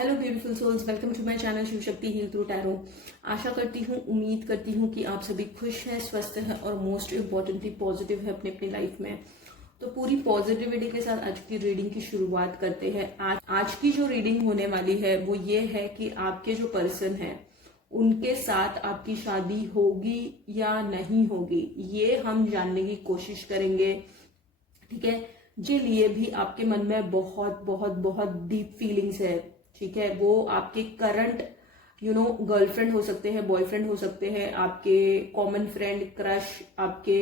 Hello beautiful souls, welcome to my channel Shiv Shakti heal through tarot. आशा करती हूँ, उम्मीद करती हूँ कि आप सभी खुश हैं, स्वस्थ हैं और मोस्ट इम्पॉर्टेंटली पॉजिटिव है अपनी अपनी लाइफ में। तो पूरी पॉजिटिविटी के साथ आज की रीडिंग की शुरुआत करते हैं। आज की जो रीडिंग होने वाली है वो ये है कि आपके जो पर्सन है उनके साथ आपकी शादी होगी या नहीं होगी, ये हम जानने की कोशिश करेंगे। ठीक है, के लिए भी आपके मन में बहुत बहुत बहुत डीप फीलिंग्स है। ठीक है, वो आपके करंट गर्लफ्रेंड हो सकते हैं, बॉयफ्रेंड हो सकते हैं, आपके कॉमन फ्रेंड, क्रश, आपके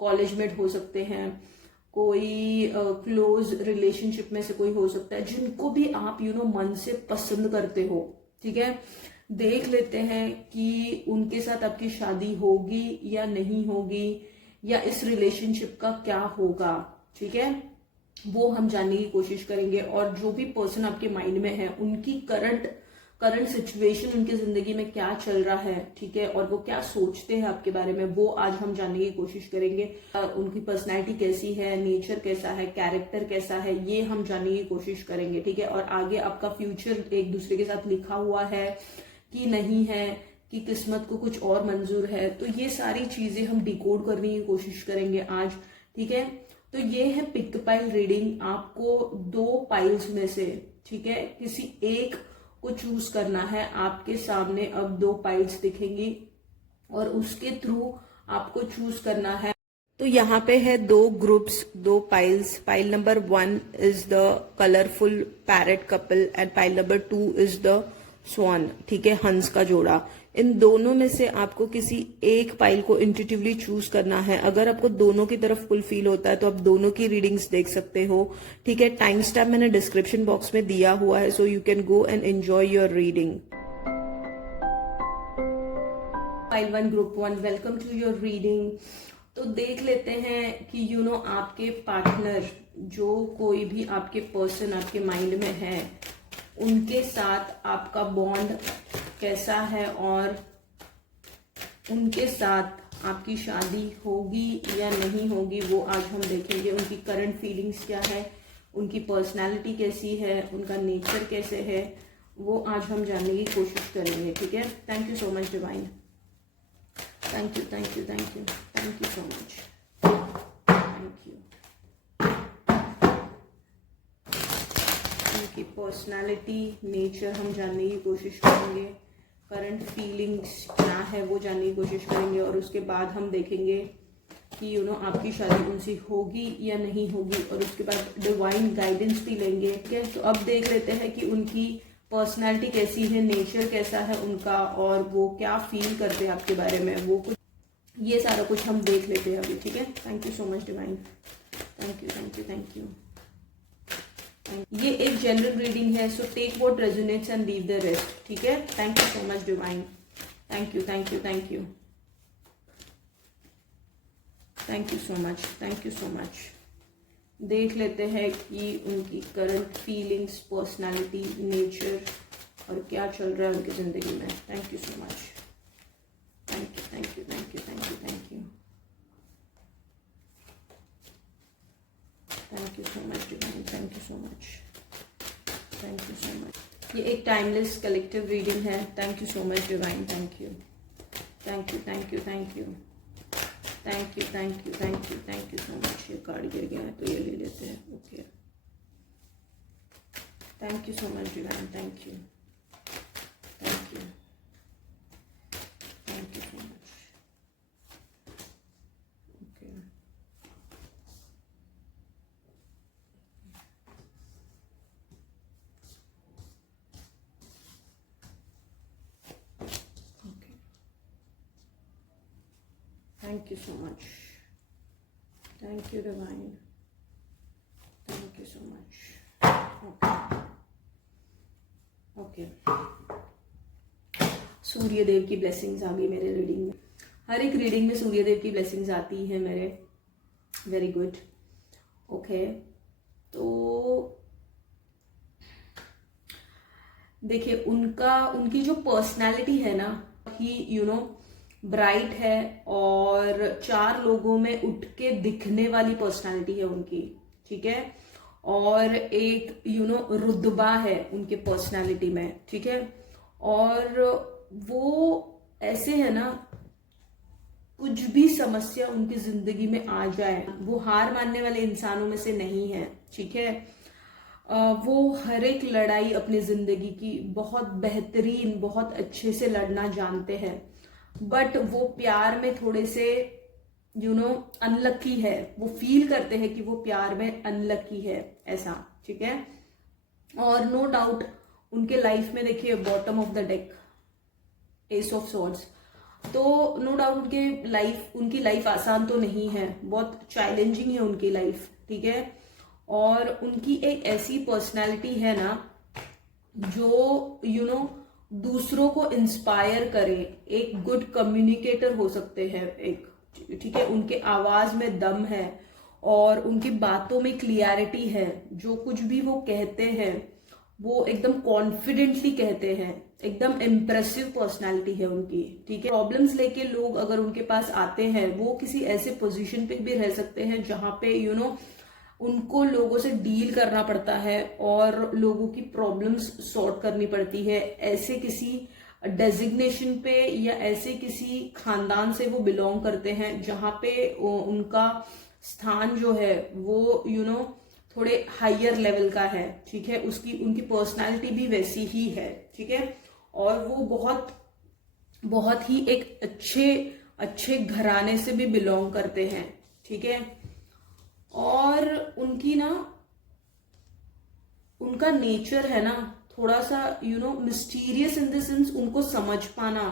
कॉलेज मेट हो सकते हैं, कोई क्लोज रिलेशनशिप में से कोई हो सकता है, जिनको भी आप मन से पसंद करते हो। ठीक है, देख लेते हैं कि उनके साथ आपकी शादी होगी या नहीं होगी, या इस रिलेशनशिप का क्या होगा। ठीक है, वो हम जानने की कोशिश करेंगे। और जो भी पर्सन आपके माइंड में है उनकी करंट सिचुएशन, उनकी जिंदगी में क्या चल रहा है, ठीक है, और वो क्या सोचते हैं आपके बारे में, वो आज हम जानने की कोशिश करेंगे। उनकी पर्सनैलिटी कैसी है, नेचर कैसा है, कैरेक्टर कैसा है, ये हम जानने की कोशिश करेंगे। ठीक है, और आगे आपका फ्यूचर एक दूसरे के साथ लिखा हुआ है कि नहीं है, कि किस्मत को कुछ और मंजूर है, तो ये सारी चीजें हम डिकोड करने की कोशिश करेंगे आज। ठीक है, तो ये है पिक पाइल रीडिंग। आपको दो पाइल्स में से, ठीक है, किसी एक को चूज करना है। आपके सामने अब दो पाइल्स दिखेंगी और उसके थ्रू आपको चूज करना है। तो यहाँ पे है दो ग्रुप्स, दो piles. Pile number 1 is the colourful parrot couple and pile number 2 is the swan. ठीक है, हंस का जोड़ा। इन दोनों में से आपको किसी एक पाइल को इंट्यूटिवली चूज करना है। अगर आपको दोनों की तरफ फुल फील होता है तो आप दोनों की रीडिंग्स देख सकते हो। ठीक है, टाइम स्टैम्प मैंने डिस्क्रिप्शन बॉक्स में दिया हुआ है, so you can go and enjoy your reading. Pile 1, group 1, welcome to your reading. तो देख लेते हैं कि आपके पार्टनर, जो कोई भी आपके पर्सन आपके माइंड में है, उनके साथ आपका बॉन्ड कैसा है और उनके साथ आपकी शादी होगी या नहीं होगी, वो आज हम देखेंगे। उनकी करंट फीलिंग्स क्या है, उनकी पर्सनालिटी कैसी है, उनका नेचर कैसे है, वो आज हम जानने की कोशिश करेंगे। ठीक है, thank you so much divine. Thank you, thank you, thank you, thank you so much, thank you. उनकी पर्सनालिटी, नेचर हम जानने की कोशिश करेंगे। करंट फीलिंग्स क्या है वो जानने की कोशिश करेंगे, और उसके बाद हम देखेंगे कि आपकी शादी उनसे होगी या नहीं होगी, और उसके बाद डिवाइन गाइडेंस भी लेंगे। ठीक है, तो अब देख लेते हैं कि उनकी पर्सनालिटी कैसी है, नेचर कैसा है उनका, और वो क्या फील करते हैं आपके बारे में, वो कुछ, ये सारा कुछ हम देख लेते हैं अभी। ठीक है, thank you so much divine. Thank you, thank you, thank you. ये एक जनरल रीडिंग है, so take what resonates and leave the rest. ठीक है, thank you so much divine. Thank you, thank you, thank you, thank you so much, thank you so much. देख लेते हैं कि उनकी करंट फीलिंग्स, पर्सनालिटी, नेचर और क्या चल रहा है उनकी जिंदगी में। Thank you so much, thank you, thank you, thank you, thank you, thank you, thank you so much divine. Thank you so much, thank you so much. ये एक टाइमलेस कलेक्टिव रीडिंग है। Thank you so much divine. Thank you, thank you, thank you, thank you, thank you, thank you, thank you, thank you so much. ये card गिर गया है तो ये ले लेते हैं। Okay, thank you so much divine. Thank you, thank you, thank you so much. Okay, thank you so much, thank you divine, thank you so much. Okay, सूर्य देव की ब्लेसिंग्स आ गई मेरे रीडिंग में। हर एक रीडिंग में सूर्य देव की ब्लेसिंग्स आती है मेरे। Very good. ओके, तो देखिए, उनकी जो पर्सनालिटी है ना, ही ब्राइट है और 4 लोगों में उठ के दिखने वाली पर्सनालिटी है उनकी। ठीक है, और एक रुतबा है उनके पर्सनालिटी में, ठीक है। और वो ऐसे है ना, कुछ भी समस्या उनकी जिंदगी में आ जाए वो हार मानने वाले इंसानों में से नहीं है, ठीक है। वो हर एक लड़ाई अपनी जिंदगी की बहुत बेहतरीन, बहुत अच्छे से लड़ना जानते हैं, बट वो प्यार में थोड़े से अनलकी है। वो फील करते हैं कि वो प्यार में अनलकी है, ऐसा, ठीक है। और नो डाउट उनके लाइफ में देखिए bottom of the deck S of swords, तो नो डाउट उनकी लाइफ आसान तो नहीं है, बहुत चैलेंजिंग है उनकी लाइफ, ठीक है। और उनकी एक ऐसी पर्सनालिटी है ना जो दूसरों को इंस्पायर करे, एक गुड कम्युनिकेटर हो सकते हैं, एक, ठीक है। उनके आवाज में दम है और उनकी बातों में क्लियरिटी है। जो कुछ भी वो कहते हैं वो एकदम कॉन्फिडेंटली कहते हैं, एकदम इम्प्रेसिव पर्सनालिटी है उनकी, ठीक है। प्रॉब्लम्स लेके लोग अगर उनके पास आते हैं, वो किसी ऐसे पोजीशन पे भी रह सकते हैं जहां पे उनको लोगों से डील करना पड़ता है और लोगों की प्रॉब्लम्स सॉर्ट करनी पड़ती है। ऐसे किसी डेजिग्नेशन पे या ऐसे किसी खानदान से वो बिलोंग करते हैं जहां पे उनका स्थान जो है वो थोड़े हायर लेवल का है, ठीक है। उनकी पर्सनालिटी भी वैसी ही है, ठीक है। और वो बहुत बहुत ही एक अच्छे घराने से भी बिलोंग करते हैं, ठीक है। और उनका नेचर है ना थोड़ा सा मिस्टीरियस इन द सेंस, उनको समझ पाना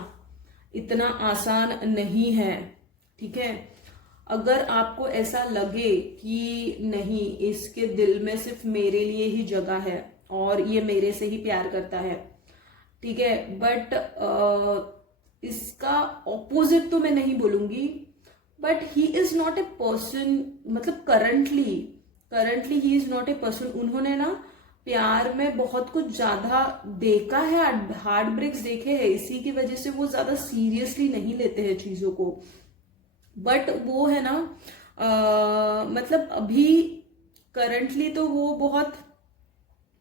इतना आसान नहीं है, ठीक है। अगर आपको ऐसा लगे कि नहीं, इसके दिल में सिर्फ मेरे लिए ही जगह है और ये मेरे से ही प्यार करता है, ठीक है, बट इसका ऑपोजिट तो मैं नहीं बोलूंगी, but he is not a person, मतलब currently he is not a person. उन्होंने ना प्यार में बहुत कुछ ज्यादा देखा है, हार्ट ब्रेक्स देखे हैं, इसी की वजह से वो ज्यादा सीरियसली नहीं लेते हैं चीजों को। बट वो है ना मतलब अभी करंटली तो वो बहुत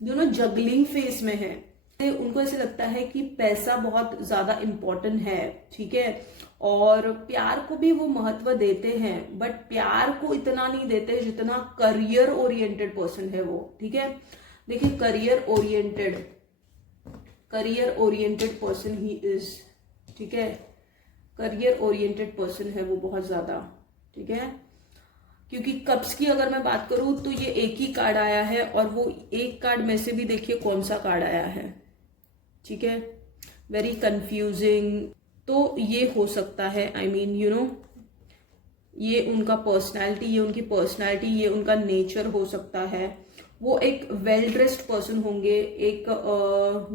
जगलिंग फेस में है। उनको ऐसे लगता है कि पैसा बहुत ज्यादा इम्पोर्टेंट है, ठीक है, और प्यार को भी वो महत्व देते हैं, बट प्यार को इतना नहीं देते जितना करियर ओरिएंटेड पर्सन है वो, ठीक है। देखिए career oriented person he is, ठीक है, करियर ओरिएंटेड पर्सन है वो बहुत ज्यादा, ठीक है। क्योंकि कप्स की अगर मैं बात करूं तो ये एक ही कार्ड आया है और वो एक कार्ड में से भी देखिए कौन सा कार्ड आया है, ठीक है, वेरी कंफ्यूजिंग। तो ये हो सकता है, आई मीन ये उनका पर्सनालिटी, ये उनका नेचर हो सकता है। वो एक वेल ड्रेस्ड पर्सन होंगे, एक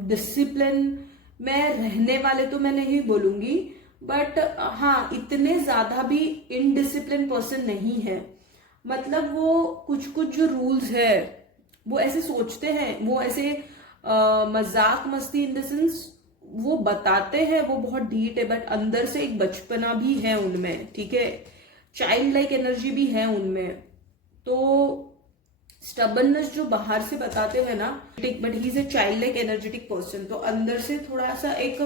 डिसिप्लिन में रहने वाले तो मैं नहीं बोलूंगी, बट हाँ इतने ज्यादा भी इनडिसिप्लिन पर्सन नहीं है। मतलब वो कुछ जो रूल्स है वो ऐसे सोचते हैं, वो ऐसे मजाक मस्ती इन द सेंस वो बताते हैं, वो बहुत ढीठ है, बट अंदर से एक बचपना भी है उनमें, ठीक है, चाइल्ड लाइक एनर्जी भी है उनमें। तो स्टबर्ननेस जो बाहर से बताते हैं ना, but he is a child like energetic person, तो अंदर से थोड़ा सा एक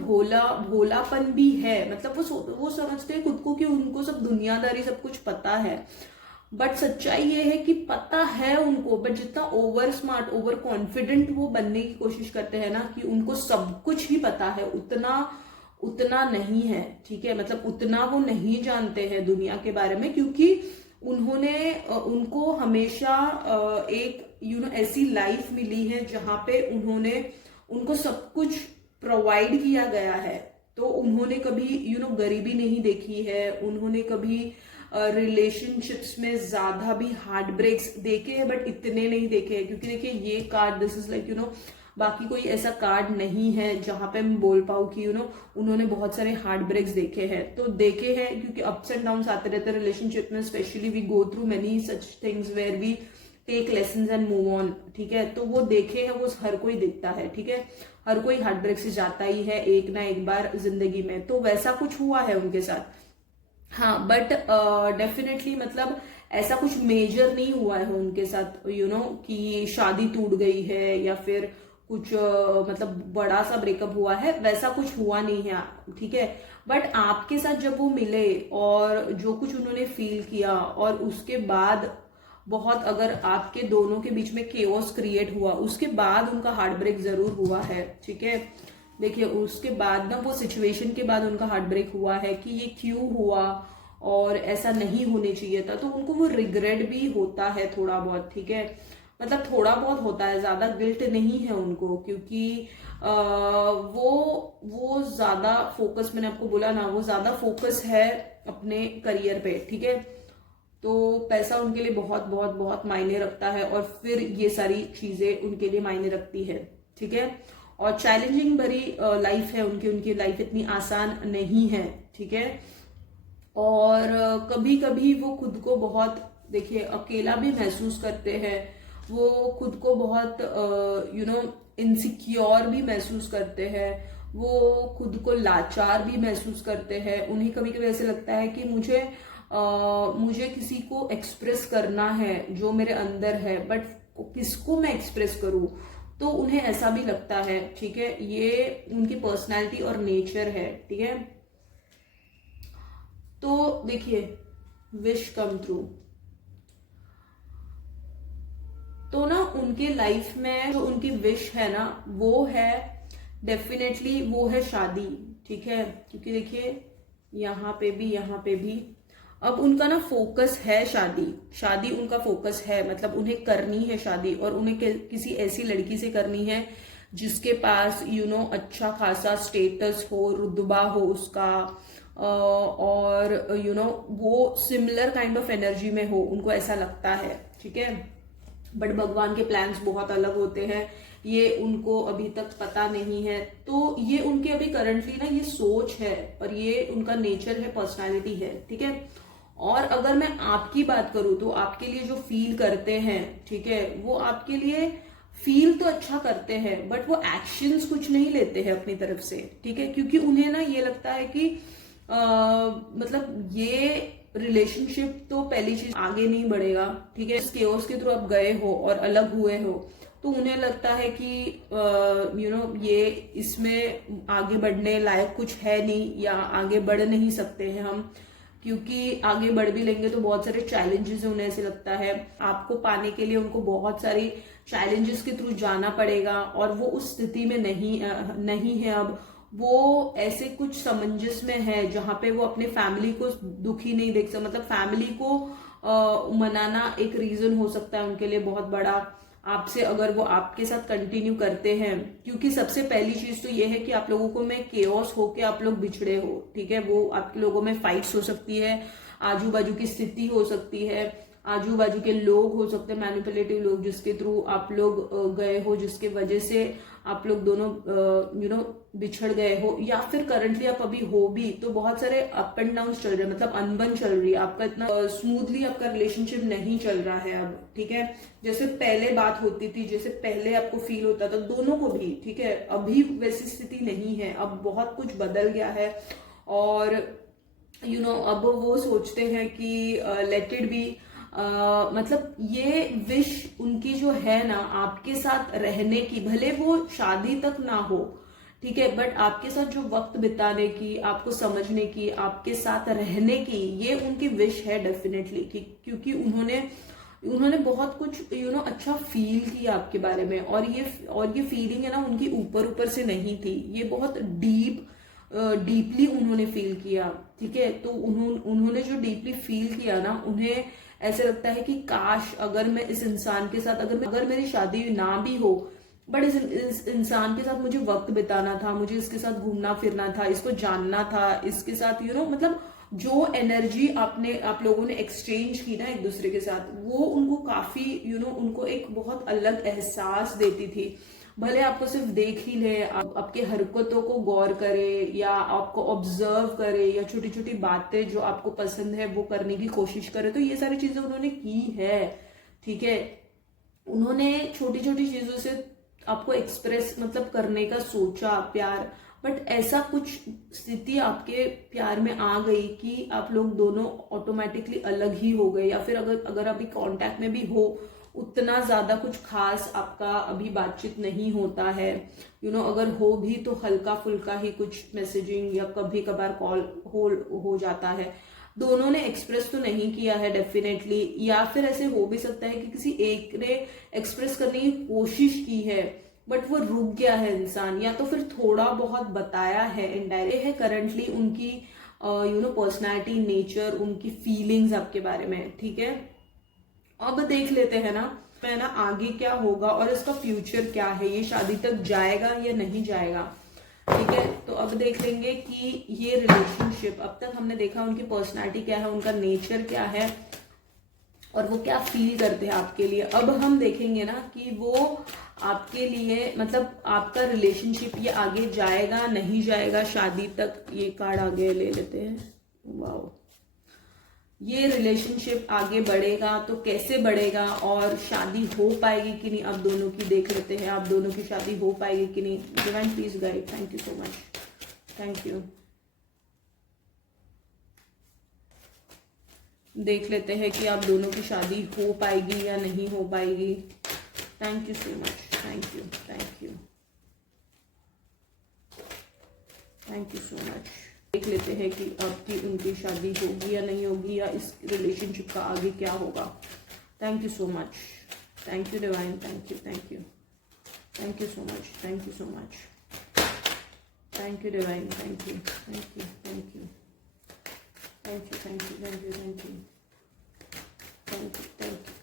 भोलापन भी है। मतलब वो समझते हैं खुद को कि उनको सब दुनियादारी सब कुछ पता है, बट सच्चाई ये है कि पता है उनको, बट जितना ओवर स्मार्ट, ओवर कॉन्फिडेंट वो बनने की कोशिश करते हैं ना कि उनको सब कुछ ही पता है, उतना नहीं है, ठीक है। मतलब उतना वो नहीं जानते हैं दुनिया के बारे में, क्योंकि उनको हमेशा एक ऐसी लाइफ मिली है जहां पे उनको सब कुछ प्रोवाइड किया गया है। तो उन्होंने कभी गरीबी नहीं देखी है, उन्होंने कभी रिलेशनशिप्स में ज्यादा भी हार्ट ब्रेक्स देखे हैं, बट इतने नहीं देखे हैं। क्योंकि देखिए ये कार्ड, दिस इज लाइक बाकी कोई ऐसा कार्ड नहीं है जहां पे मैं बोल पाऊँ कि उन्होंने बहुत सारे हार्ट ब्रेक्स देखे हैं। तो देखे हैं क्योंकि अप्स एंड डाउन आते रहते हैं रिलेशनशिप में, specially we go through many such things where we take lessons and move on, ठीक है। तो वो देखे हैं, वो हर कोई देखता है, ठीक है, हर कोई हार्ट ब्रेक से जाता ही है एक ना एक बार जिंदगी में। तो वैसा कुछ हुआ है उनके साथ, हाँ, बट डेफिनेटली मतलब ऐसा कुछ मेजर नहीं हुआ है उनके साथ, कि शादी टूट गई है या फिर कुछ मतलब बड़ा सा ब्रेकअप हुआ है, वैसा कुछ हुआ नहीं है, ठीक है। बट आपके साथ जब वो मिले और जो कुछ उन्होंने फील किया, और उसके बाद बहुत, अगर आपके दोनों के बीच में केओस क्रिएट हुआ, उसके बाद उनका हार्ट ब्रेक जरूर हुआ है, ठीक है। देखिए उसके बाद ना, वो सिचुएशन के बाद उनका हार्ट ब्रेक हुआ है कि ये क्यों हुआ और ऐसा नहीं होने चाहिए था, तो उनको वो रिग्रेट भी होता है थोड़ा बहुत, ठीक है। मतलब थोड़ा बहुत होता है, ज्यादा गिल्ट नहीं है उनको, क्योंकि वो ज्यादा फोकस, मैंने आपको बोला ना, वो ज्यादा फोकस है अपने करियर पे, ठीक है। तो पैसा उनके लिए बहुत बहुत बहुत मायने रखता है, और फिर ये सारी चीजें उनके लिए मायने रखती है, ठीक है। और चैलेंजिंग भरी लाइफ है उनकी लाइफ इतनी आसान नहीं है, ठीक है। और कभी कभी वो खुद को बहुत, देखिए, अकेला भी महसूस करते हैं, वो खुद को बहुत इनसिक्योर भी महसूस करते हैं, वो खुद को लाचार भी महसूस करते हैं। उन्हें कभी कभी ऐसे लगता है कि मुझे किसी को एक्सप्रेस करना है जो मेरे अंदर है, बट किसको मैं एक्सप्रेस करूं, तो उन्हें ऐसा भी लगता है, ठीक है। ये उनकी पर्सनालिटी और नेचर है, ठीक है। तो देखिए, विश कम ट्रू, तो ना उनके लाइफ में जो उनकी विश है ना, वो है डेफिनेटली, वो है शादी, ठीक है। क्योंकि देखिए यहाँ पे भी अब उनका ना फोकस है शादी उनका फोकस है, मतलब उन्हें करनी है शादी, और उन्हें किसी ऐसी लड़की से करनी है जिसके पास अच्छा खासा स्टेटस हो, रुतबा हो उसका, और वो सिमिलर काइंड ऑफ एनर्जी में हो, उनको ऐसा लगता है, ठीक है। बट भगवान के प्लान्स बहुत अलग होते हैं, ये उनको अभी तक पता नहीं है। तो ये उनके अभी करंटली ना ये सोच है, और ये उनका नेचर है, पर्सनालिटी है, ठीक है। और अगर मैं आपकी बात करूं तो आपके लिए जो फील करते हैं, ठीक है, वो आपके लिए फील तो अच्छा करते हैं, बट वो एक्शंस कुछ नहीं लेते हैं अपनी तरफ से, ठीक है। क्योंकि उन्हें ना ये लगता है कि मतलब ये रिलेशनशिप तो पहली चीज आगे नहीं बढ़ेगा, ठीक है। इस केओस के थ्रू आप गए हो और अलग हुए हो, तो उन्हें लगता है कि ये इसमें आगे बढ़ने लायक कुछ है नहीं, या आगे बढ़ नहीं सकते हैं हम, क्योंकि आगे बढ़ भी लेंगे तो बहुत सारे चैलेंजेस उन्हें ऐसे लगता है, आपको पाने के लिए उनको बहुत सारी चैलेंजेस के थ्रू जाना पड़ेगा, और वो उस स्थिति में नहीं है अब। वो ऐसे कुछ समंजस में है जहां पे वो अपने फैमिली को दुखी नहीं देख सकते, मतलब फैमिली को मनाना एक रीजन हो सकता है उनके लिए बहुत बड़ा, आपसे, अगर वो आपके साथ कंटिन्यू करते हैं। क्योंकि सबसे पहली चीज तो ये है कि आप लोगों को में केओस हो के आप लोग बिछड़े हो, ठीक है। वो आप लोगों में फाइट्स हो सकती है, आजू बाजू की स्थिति हो सकती है, आजू बाजू के लोग हो सकते हैं, मैनिपुलेटिव लोग, जिसके थ्रू आप लोग गए हो, जिसके वजह से आप लोग दोनों बिछड़ गए हो, या फिर करंटली आप अभी हो भी, तो बहुत सारे अप एंड डाउन चल रहे हैं, मतलब अनबन चल रही है, आपका इतना स्मूथली आपका रिलेशनशिप नहीं चल रहा है अब, ठीक है। जैसे पहले बात होती थी, जैसे पहले आपको फील होता था दोनों को भी, ठीक है, अभी वैसी स्थिति नहीं है, अब बहुत कुछ बदल गया है। और अब वो सोचते हैं कि लेट इट बी, मतलब ये विश उनकी जो है ना आपके साथ रहने की, भले वो शादी तक ना हो, ठीक है, बट आपके साथ जो वक्त बिताने की, आपको समझने की, आपके साथ रहने की, ये उनकी विश है डेफिनेटली, क्योंकि उन्होंने बहुत कुछ अच्छा फील किया आपके बारे में, और ये फीलिंग है ना उनकी ऊपर ऊपर से नहीं थी, ये बहुत डीपली उन्होंने फील किया, ठीक है। तो उन्होंने जो डीपली फील किया ना, उन्हें ऐसे लगता है कि काश अगर मैं इस इंसान के साथ, अगर मेरी शादी ना भी हो, बट इस इंसान के साथ मुझे वक्त बिताना था, मुझे इसके साथ घूमना फिरना था, इसको जानना था, इसके साथ मतलब जो एनर्जी आप लोगों ने एक्सचेंज की ना एक दूसरे के साथ, वो उनको काफी उनको एक बहुत अलग एहसास देती थी। भले आपको सिर्फ देख ही ले, आपके हरकतों को गौर करे, या आपको ऑब्जर्व करे, या छोटी छोटी बातें जो आपको पसंद है वो करने की कोशिश करे, तो ये सारी चीजें उन्होंने की है, ठीक है। उन्होंने छोटी छोटी चीजों से आपको एक्सप्रेस मतलब करने का सोचा, प्यार बट ऐसा कुछ स्थिति आपके प्यार में आ गई कि आप लोग दोनों ऑटोमेटिकली अलग ही हो गए, या फिर अगर अभी कांटेक्ट में भी हो, उतना ज्यादा कुछ खास आपका अभी बातचीत नहीं होता है, अगर हो भी तो हल्का फुल्का ही कुछ मैसेजिंग या कभी कभार कॉल हो जाता है। दोनों ने एक्सप्रेस तो नहीं किया है डेफिनेटली, या फिर ऐसे हो भी सकता है कि किसी एक ने एक्सप्रेस करने की कोशिश की है बट वो रुक गया है इंसान, या तो फिर थोड़ा बहुत बताया है इनडायरेक्ट है करंटली उनकी पर्सनैलिटी, नेचर, उनकी फीलिंग्स आपके बारे में। ठीक है, अब देख लेते हैं ना आगे क्या होगा और इसका फ्यूचर क्या है, ये शादी तक जाएगा या नहीं जाएगा। ठीक है, तो अब देख लेंगे कि ये रिलेशनशिप, अब तक हमने देखा उनकी पर्सनालिटी क्या है, उनका नेचर क्या है और वो क्या फील करते हैं आपके लिए। अब हम देखेंगे ना कि वो आपके लिए, मतलब आपका रिलेशनशिप ये आगे जाएगा नहीं जाएगा शादी तक। ये कार्ड आगे ले लेते हैं। वाओ, ये रिलेशनशिप आगे बढ़ेगा तो कैसे बढ़ेगा और शादी हो पाएगी कि नहीं, आप दोनों की देख लेते हैं, आप दोनों की शादी हो पाएगी कि नहीं। Divine please guide, thank you so much, thank you. देख लेते हैं कि आप दोनों की शादी हो पाएगी या नहीं हो पाएगी। Thank you so much, thank you, thank you, thank you so much. देख लेते हैं कि आपकी उनकी शादी होगी या नहीं होगी, या इस रिलेशनशिप का आगे क्या होगा। Thank you so much, thank you divine, thank you, thank you, thank you so much, thank you so much, thank you divine, thank you, thank you, thank you, thank you, thank you, thank you, thank you, thank you,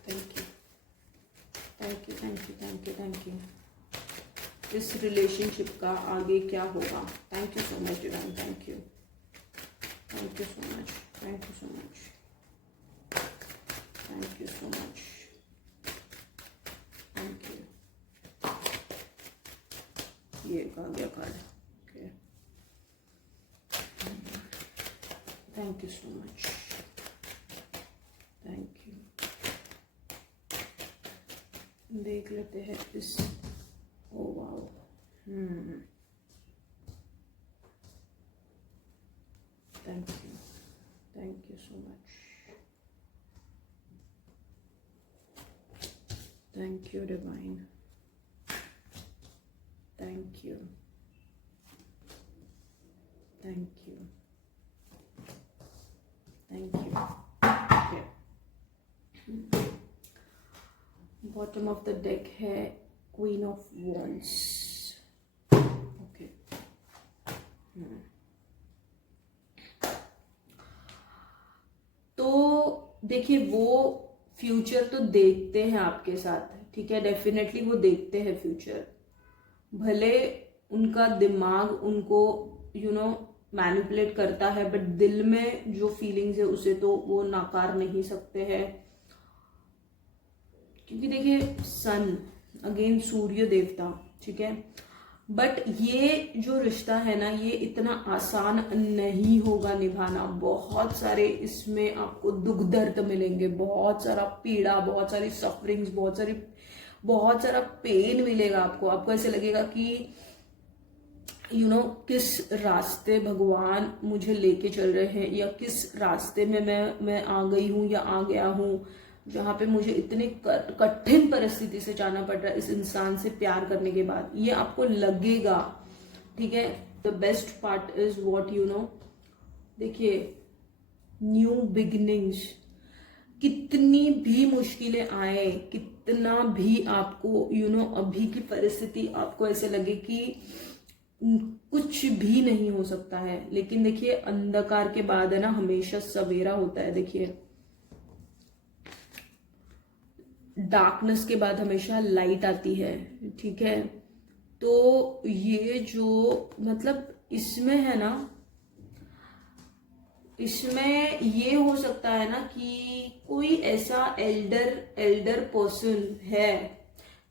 thank you, thank you, thank you, thank you, thank you. इस relationship का आगे क्या होगा। Thank you so much divine, thank you, thank you so much, thank you so much, thank you so much, thank you. ये आ गया card, okay, thank you so much, thank you. देख लेते हैं इस, oh wow, thank you so much, thank you divine, thank you, thank you, thank you. Okay, bottom of the deck है queen of wands. Okay, तो देखिए वो future तो देखते हैं आपके साथ, ठीक है, डेफिनेटली वो देखते हैं फ्यूचर। भले उनका दिमाग उनको मैनिपुलेट करता है, बट दिल में जो फीलिंग्स है उसे तो वो नकार नहीं सकते हैं। क्योंकि देखिए सन अगेन सूर्य देवता, ठीक है, बट ये जो रिश्ता है ना, ये इतना आसान नहीं होगा निभाना। बहुत सारे इसमें आपको दुख दर्द मिलेंगे, बहुत सारा पीड़ा, बहुत सारी सफरिंग्स, बहुत सारा पेन मिलेगा आपको। आपको ऐसे लगेगा कि किस रास्ते भगवान मुझे लेके चल रहे हैं, या किस रास्ते में मैं आ गई हूँ या आ गया हूँ, जहाँ पे मुझे इतने कठिन परिस्थिति से जाना पड़ रहा है इस इंसान से प्यार करने के बाद। ये आपको लगेगा, ठीक है। The best part is what देखिए, न्यू बिगिनिंग्स, कितनी भी मुश्किलें आए, कितना भी आपको अभी की परिस्थिति आपको ऐसे लगे कि कुछ भी नहीं हो सकता है, लेकिन देखिए अंधकार के बाद है ना हमेशा सवेरा होता है। देखिए डार्कनेस के बाद हमेशा लाइट आती है, ठीक है। तो ये जो मतलब इसमें है ना, इसमें ये हो सकता है ना कि कोई ऐसा एल्डर पर्सन है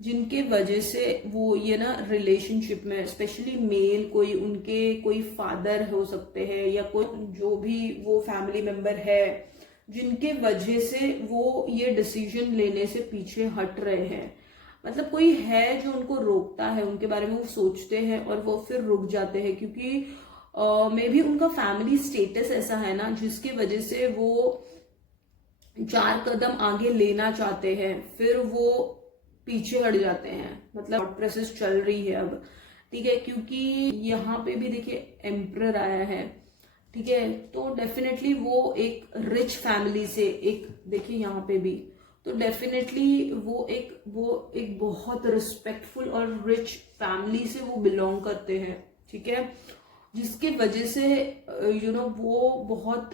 जिनके वजह से वो ये ना रिलेशनशिप में, स्पेशली मेल, कोई फादर हो सकते हैं या कोई जो भी वो फैमिली मेंबर है, जिनके वजह से वो ये डिसीजन लेने से पीछे हट रहे हैं। मतलब कोई है जो उनको रोकता है, उनके बारे में वो सोचते हैं और वो फिर रुक जाते हैं, क्योंकि मे बी उनका फैमिली स्टेटस ऐसा है ना जिसकी वजह से वो 4 कदम आगे लेना चाहते हैं, फिर वो पीछे हट जाते हैं। मतलब प्रोसेस चल रही है अब, ठीक है, क्योंकि यहाँ पे भी देखिए एम्परर आया है, ठीक है, तो डेफिनेटली वो एक रिच फैमिली से, एक देखिए यहाँ पे भी, तो डेफिनेटली वो एक बहुत रिस्पेक्टफुल और रिच फैमिली से वो बिलोंग करते हैं, ठीक है, जिसके वजह से वो बहुत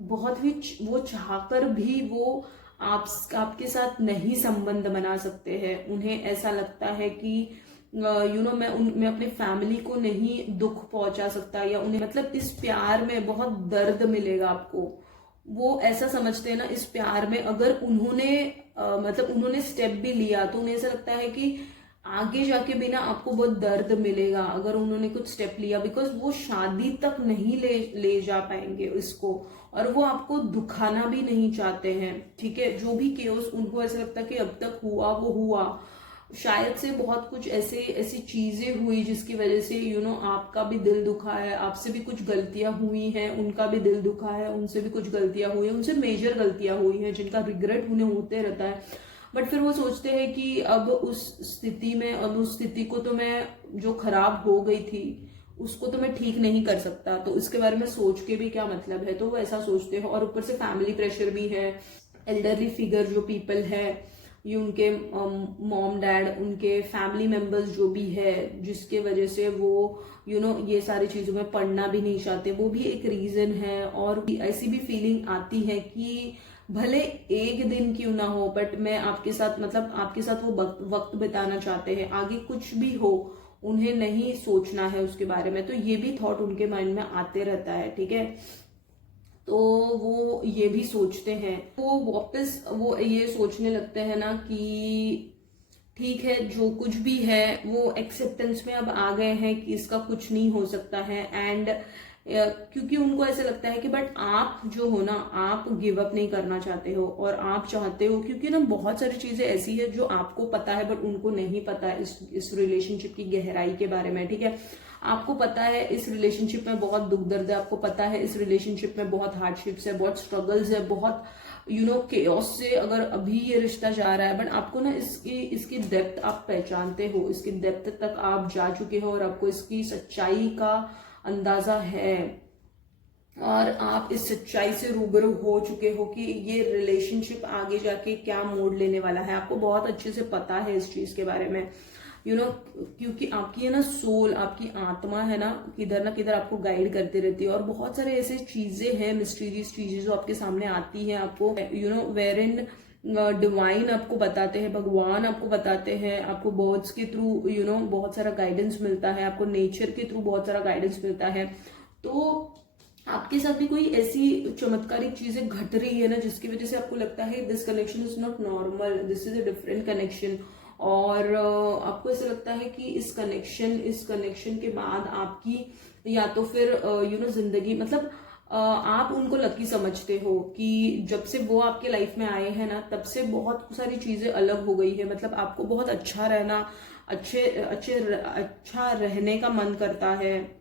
बहुत ही वो चाहकर भी वो आपके साथ नहीं संबंध बना सकते हैं। उन्हें ऐसा लगता है कि मैं अपने फैमिली को नहीं दुख पहुंचा सकता, या उन्हें मतलब इस प्यार में बहुत दर्द मिलेगा आपको। वो ऐसा समझते हैं ना, इस प्यार में अगर उन्होंने स्टेप भी लिया तो उन्हें ऐसा लगता है कि आगे जाके भी ना आपको बहुत दर्द मिलेगा अगर उन्होंने कुछ स्टेप लिया, बिकॉज वो शादी तक नहीं ले जा पाएंगे इसको, और वो आपको दुखाना भी नहीं चाहते हैं, ठीक है। जो भी केओस उनको ऐसा लगता है कि अब तक हुआ वो हुआ, शायद से बहुत कुछ ऐसी चीजें हुई जिसकी वजह से आपका भी दिल दुखा है, आपसे भी कुछ गलतियां हुई हैं, उनका भी दिल दुखा है, उनसे भी कुछ गलतियां हुई हैं, उनसे मेजर गलतियां हुई हैं जिनका रिग्रेट उन्हें होते रहता है। बट फिर वो सोचते हैं कि अब उस स्थिति को तो मैं, जो खराब हो गई थी उसको तो मैं ठीक नहीं कर सकता, तो इसके बारे में सोच के भी क्या मतलब है, तो वो ऐसा सोचते हैं। और ऊपर से फैमिली प्रेशर भी है, एल्डरली फिगर जो पीपल है, ये उनके मॉम डैड, उनके फैमिली मेंबर्स जो भी है, जिसके वजह से वो ये सारी चीजों में पढ़ना भी नहीं चाहते, वो भी एक रीजन है। और ऐसी भी फीलिंग आती है कि भले एक दिन क्यों ना हो, बट मैं आपके साथ, मतलब आपके साथ वो वक्त बिताना चाहते हैं, आगे कुछ भी हो उन्हें नहीं सोचना है उसके बारे में, तो ये भी थॉट उनके माइंड में आते रहता है, ठीक है। तो वो ये भी सोचते हैं, वो वापस वो ये सोचने लगते हैं ना कि ठीक है, जो कुछ भी है वो एक्सेप्टेंस में अब आ गए हैं कि इसका कुछ नहीं हो सकता है। एंड क्योंकि उनको ऐसा लगता है कि बट आप जो हो ना, आप गिव अप नहीं करना चाहते हो, और आप चाहते हो, क्योंकि ना बहुत सारी चीजें ऐसी है जो आपको पता है बट उनको नहीं पता है इस रिलेशनशिप की गहराई के बारे में, ठीक है। आपको पता है इस रिलेशनशिप में बहुत दुख दर्द है, आपको पता है इस रिलेशनशिप में बहुत हार्डशिप्स है, बहुत स्ट्रगल्स है, बहुत केओस से अगर अभी ये रिश्ता जा रहा है, बट आपको ना इसकी डेप्थ आप पहचानते हो, इसकी डेप्थ तक आप जा चुके हो और आपको इसकी सच्चाई का अंदाजा है, और आप इस सच्चाई से रूबरू हो चुके हो कि ये रिलेशनशिप आगे जाके क्या मोड़ लेने वाला है। आपको बहुत अच्छे से पता है इस चीज के बारे में, क्योंकि आपकी है ना सोल, आपकी आत्मा है ना किधर आपको गाइड करती रहती है, और बहुत सारे ऐसे चीजें हैं, मिस्टीरियस चीजें जो आपके सामने आती हैं, आपको वेर इन डिवाइन आपको बताते हैं, भगवान आपको बताते हैं, आपको बर्ड्स के थ्रू बहुत सारा गाइडेंस मिलता है, आपको नेचर के थ्रू बहुत सारा गाइडेंस मिलता है। तो आपके साथ भी कोई ऐसी चमत्कारिक चीजें घट रही है ना जिसकी वजह से आपको लगता है this connection is not normal, this is a different connection, और आपको ऐसा लगता है कि इस कनेक्शन के बाद आपकी या तो फिर जिंदगी, मतलब आप उनको लकी समझते हो कि जब से वो आपके लाइफ में आए हैं ना, तब से बहुत सारी चीजें अलग हो गई है। मतलब आपको बहुत अच्छा रहना, अच्छा रहने का मन करता है,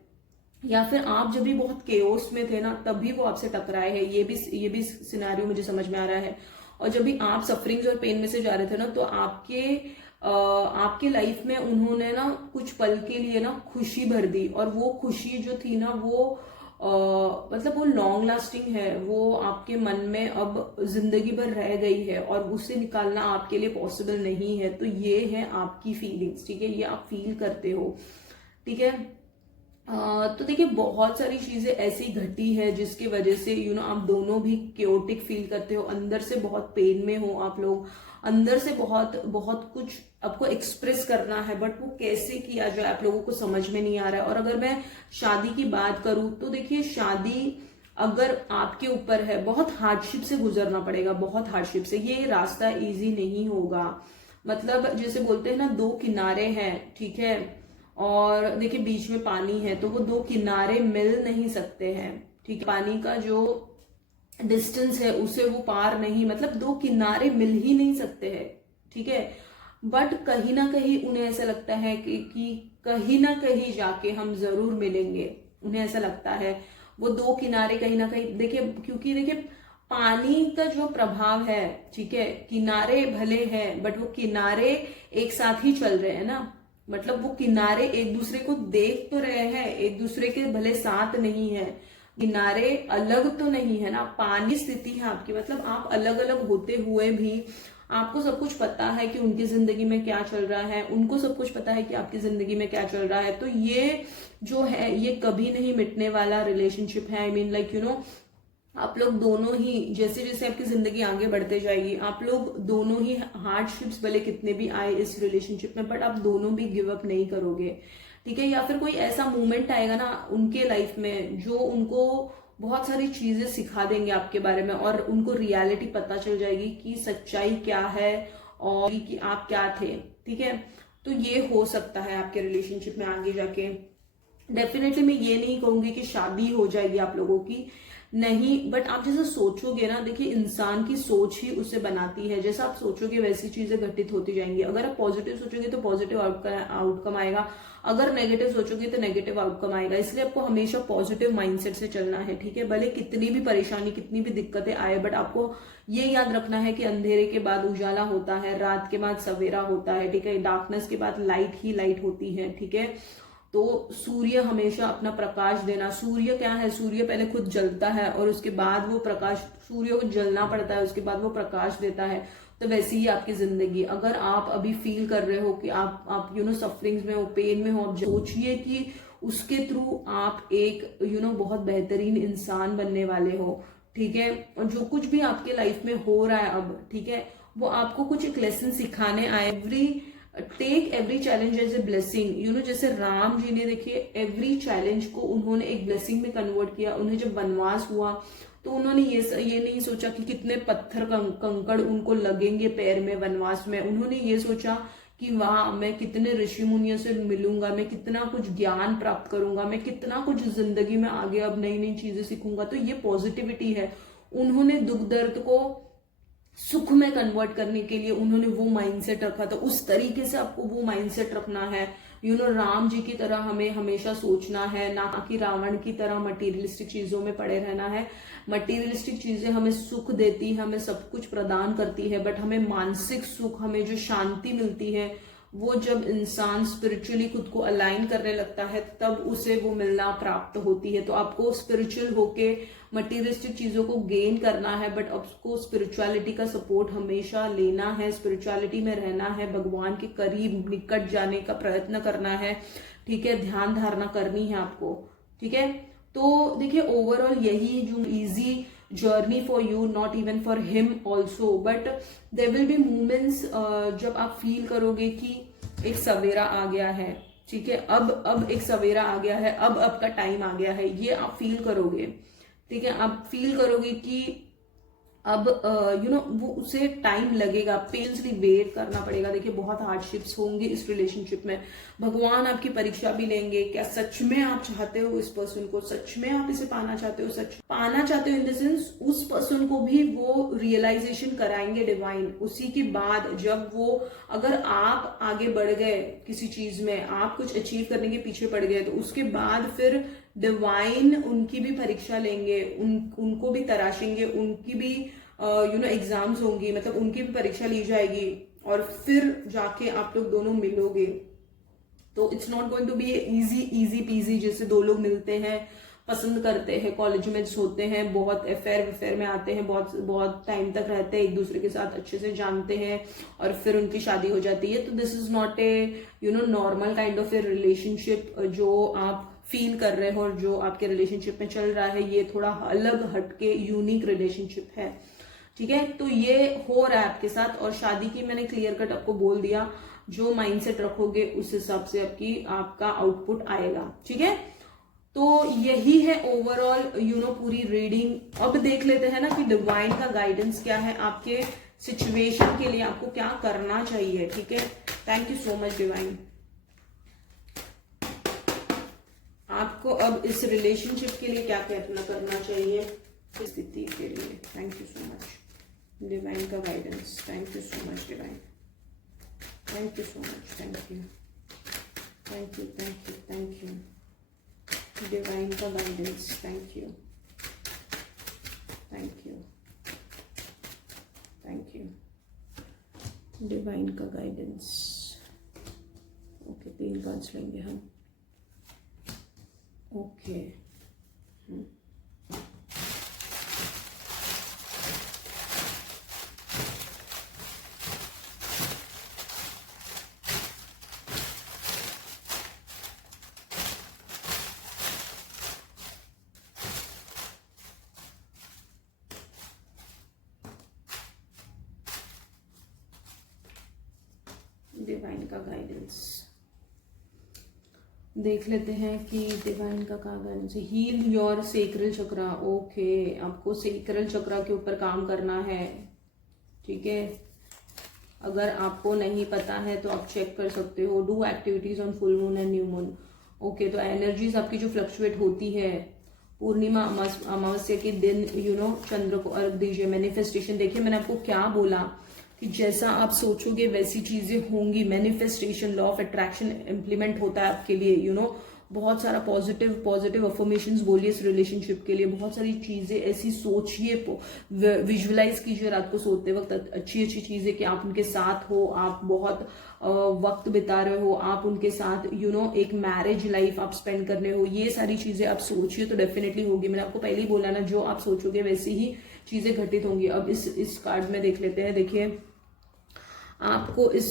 या फिर आप जब भी बहुत केओस में थे ना तभी वो आपसे टकराए हैं, ये भी सिनेरियो मुझे समझ में आ रहा है। और जब भी आप सफरिंग्स और पेन में से जा रहे थे ना, तो आपके लाइफ में उन्होंने ना कुछ पल के लिए ना खुशी भर दी, और वो खुशी जो थी ना वो मतलब वो लॉन्ग लास्टिंग है, वो आपके मन में अब जिंदगी भर रह गई है, और उससे निकालना आपके लिए पॉसिबल नहीं है। तो ये है आपकी फीलिंग्स, ठीक है, ये आप फील करते हो, ठीक है। तो देखिए बहुत सारी चीजें ऐसी घटी है जिसकी वजह से आप दोनों भी क्योटिक फील करते हो, अंदर से बहुत पेन में हो आप लोग, अंदर से बहुत बहुत कुछ आपको एक्सप्रेस करना है, बट वो कैसे किया जाए आप लोगों को समझ में नहीं आ रहा है। और अगर मैं शादी की बात करूं तो देखिए, शादी अगर आपके ऊपर है, बहुत हार्डशिप से गुजरना पड़ेगा, बहुत हार्डशिप से, ये रास्ता इजी नहीं होगा। मतलब जैसे बोलते हैं ना, दो किनारे हैं, ठीक है, और देखिए बीच में पानी है, तो वो दो किनारे मिल नहीं सकते हैं, ठीक है, पानी का जो डिस्टेंस है उसे वो पार नहीं, मतलब दो किनारे मिल ही नहीं सकते हैं, ठीक है। बट कहीं ना कहीं उन्हें ऐसा लगता है कि कहीं ना कहीं जाके हम जरूर मिलेंगे। उन्हें ऐसा लगता है वो दो किनारे कहीं ना कहीं, देखिए क्योंकि देखिए पानी का जो प्रभाव है, ठीक है, किनारे भले हैं बट वो किनारे एक साथ ही चल रहे हैं ना, मतलब वो किनारे एक दूसरे को देख तो रहे हैं, एक दूसरे के भले साथ नहीं है, किनारे अलग तो नहीं है ना। पानी स्थिति है आपकी, मतलब आप अलग अलग होते हुए भी आपको सब कुछ पता है कि उनकी जिंदगी में क्या चल रहा है, उनको सब कुछ पता है कि आपकी जिंदगी में क्या चल रहा है। तो ये जो है ये कभी नहीं मिटने वाला रिलेशनशिप है। I mean like you know, आप लोग दोनों ही जैसे जैसे आपकी जिंदगी आगे बढ़ते जाएगी, आप लोग दोनों ही हार्डशिप्स भले कितने भी आए इस रिलेशनशिप में, बट आप दोनों भी गिव अप नहीं करोगे, ठीक है। या फिर कोई ऐसा मोमेंट आएगा ना उनके लाइफ में जो उनको बहुत सारी चीजें सिखा देंगे आपके बारे में, और उनको रियलिटी पता चल जाएगी कि सच्चाई क्या है और कि आप क्या थे, ठीक है। तो ये हो सकता है आपके रिलेशनशिप में आगे जाके। डेफिनेटली मैं ये नहीं कहूंगी कि शादी हो जाएगी आप लोगों की, नहीं, बट आप जैसा सोचोगे ना, देखिए इंसान की सोच ही उसे बनाती है, जैसा आप सोचोगे वैसी चीजें घटित होती जाएंगी। अगर आप पॉजिटिव सोचोगे तो पॉजिटिव आउटकम आएगा, अगर नेगेटिव सोचोगे तो नेगेटिव आउटकम आएगा। इसलिए आपको हमेशा पॉजिटिव माइंडसेट से चलना है, ठीक है। भले कितनी भी परेशानी कितनी भी दिक्कतें आए, बट आपको ये याद रखना है कि अंधेरे के बाद उजाला होता है, रात के बाद सवेरा होता है, ठीक है। डार्कनेस के बाद लाइट ही लाइट होती है, ठीक है। तो सूर्य हमेशा अपना प्रकाश देना, सूर्य क्या है, सूर्य पहले खुद जलता है और उसके बाद वो प्रकाश, सूर्य को जलना पड़ता है उसके बाद वो प्रकाश देता है। तो वैसी ही आपकी जिंदगी, अगर आप अभी फील कर रहे हो कि आप यू नो सफरिंग्स में हो, पेन में हो, आप सोचिए कि उसके थ्रू आप एक यू नो बहुत बेहतरीन इंसान बनने वाले हो, ठीक है। और जो कुछ भी आपके लाइफ में हो रहा है अब, ठीक है, वो आपको कुछ एक लेसन सिखाने आए। Take every challenge as a blessing, you know, जैसे राम जी ने देखिए एवरी चैलेंज को उन्होंने एक ब्लेसिंग में कन्वर्ट किया। उन्हें जब वनवास हुआ तो उन्होंने ये नहीं सोचा कि कितने पत्थर कंकड़ उनको लगेंगे पैर में वनवास में, उन्होंने ये सोचा कि वाह मैं कितने ऋषि मुनियों से मिलूंगा, मैं कितना कुछ ज्ञान प्राप्त करूंगा, मैं कितना कुछ जिंदगी में आगे अब नई नई चीजें सीखूंगा। तो ये पॉजिटिविटी है। उन्होंने दुख दर्द को सुख में कन्वर्ट करने के लिए उन्होंने वो माइंडसेट रखा, तो उस तरीके से आपको वो माइंडसेट रखना है। यू नो, राम जी की तरह हमें हमेशा सोचना है, ना कि रावण की तरह मटीरियलिस्टिक चीजों में पड़े रहना है। मटीरियलिस्टिक चीजें हमें सुख देती है, हमें सब कुछ प्रदान करती है, बट हमें मानसिक सुख, हमें जो शांति मिलती है वो जब इंसान स्पिरिचुअली खुद को अलाइन करने लगता है तब उसे वो मिलना प्राप्त होती है। तो आपको स्पिरिचुअल होके मटीरियलिस्टिक चीजों को गेन करना है, बट आपको स्पिरिचुअलिटी का सपोर्ट हमेशा लेना है, स्पिरिचुअलिटी में रहना है, भगवान के करीब निकट जाने का प्रयत्न करना है, ठीक है, ध्यान धारणा करनी है आपको, ठीक है। तो देखिए ओवरऑल यही जो easy journey for you, not even for him also, but there will be moments जब आप फील करोगे कि एक सवेरा आ गया है, ठीक है, अब एक सवेरा आ गया है, अब आपका टाइम आ गया है, ये आप फील करोगे, ठीक है। आप फील करोगे कि अब यू नो वो उसे टाइम लगेगा, पेंसली वेट करना पड़ेगा। देखिए बहुत हार्डशिप्स होंगी इस रिलेशनशिप में, भगवान आपकी परीक्षा भी लेंगे। क्या सच में आप चाहते हो इस पर्सन को, सच में आप इसे पाना चाहते हो, सच पाना चाहते हो इन द सेंस उस पर्सन को भी वो रियलाइजेशन कराएंगे डिवाइन। उसी के बाद जब वो, अगर आप आगे बढ़ गए किसी चीज में, आप कुछ अचीव करने के पीछे पड़ गए, तो उसके बाद फिर डिवाइन उनकी भी परीक्षा लेंगे, उनको भी तराशेंगे, उनकी भी यू नो एग्जाम्स होंगी, मतलब उनकी भी परीक्षा ली जाएगी और फिर जाके आप लोग दोनों मिलोगे। तो it's not going to be easy peasy जैसे दो लोग मिलते हैं, पसंद करते हैं, कॉलेज में होते हैं, बहुत अफेयर में आते हैं, बहुत टाइम तक रहते हैं, एक दूसरे के साथ अच्छे से जानते हैं और फिर उनकी शादी हो जाती है। तो this is not A you know normal kind of A relationship जो आप फील कर रहे हो और जो आपके रिलेशनशिप में चल रहा है। ये थोड़ा अलग हटके यूनिक रिलेशनशिप है, ठीक है। तो ये हो रहा है आपके साथ, और शादी की मैंने क्लियर कट आपको बोल दिया, जो माइंडसेट रखोगे उस हिसाब से आपका आउटपुट आएगा, ठीक है। तो यही है ओवरऑल यू नो पूरी रीडिंग। अब देख लेते हैं ना कि डिवाइन का गाइडेंस क्या है आपके सिचुएशन के लिए, आपको क्या करना चाहिए, ठीक है। Thank you so much divine. आपको अब इस रिलेशनशिप के लिए क्या करना चाहिए इस स्थिति के लिए। Thank you so much divine का guidance, thank you so much divine. Thank you so much, thank you, thank you, thank you, thank you. Divine का guidance, thank you, thank you, thank you. Divine का guidance. Okay, 3 cards लेंगे हम। Okay, divine का guidance देख लेते हैं कि divine का क्या गाइडेंस है। Heal your sacral chakra. Okay, आपको सेक्रल चक्रा के ऊपर काम करना है, ठीक है। अगर आपको नहीं पता है तो आप चेक कर सकते हो। Do activities on full moon and new moon. Okay, तो एनर्जीज आपकी जो फ्लक्चुएट होती है, पूर्णिमा अमावस्या के दिन चंद्र को अर्घ दीजिए। मैनिफेस्टेशन, देखिए मैंने आपको क्या बोला कि जैसा आप सोचोगे वैसी चीजें होंगी। Manifestation, law of attraction implement होता है आपके लिए। बहुत सारा पॉजिटिव अफर्मेशंस बोलिए इस रिलेशनशिप के लिए। बहुत सारी चीजें ऐसी सोचिए, विजुअलाइज कीजिए रात को सोते वक्त अच्छी चीजें कि आप उनके साथ हो, आप बहुत वक्त बिता रहे हो, आप उनके साथ एक मैरिज लाइफ आप स्पेंड करने हो। ये सारी चीजें आप सोचिए तो डेफिनेटली होगी। मैंने आपको पहले ही बोला ना, जो आप सोचोगे वैसी ही चीजें घटित होंगी। अब इस कार्ड में देख लेते हैं। देखिए, आपको इस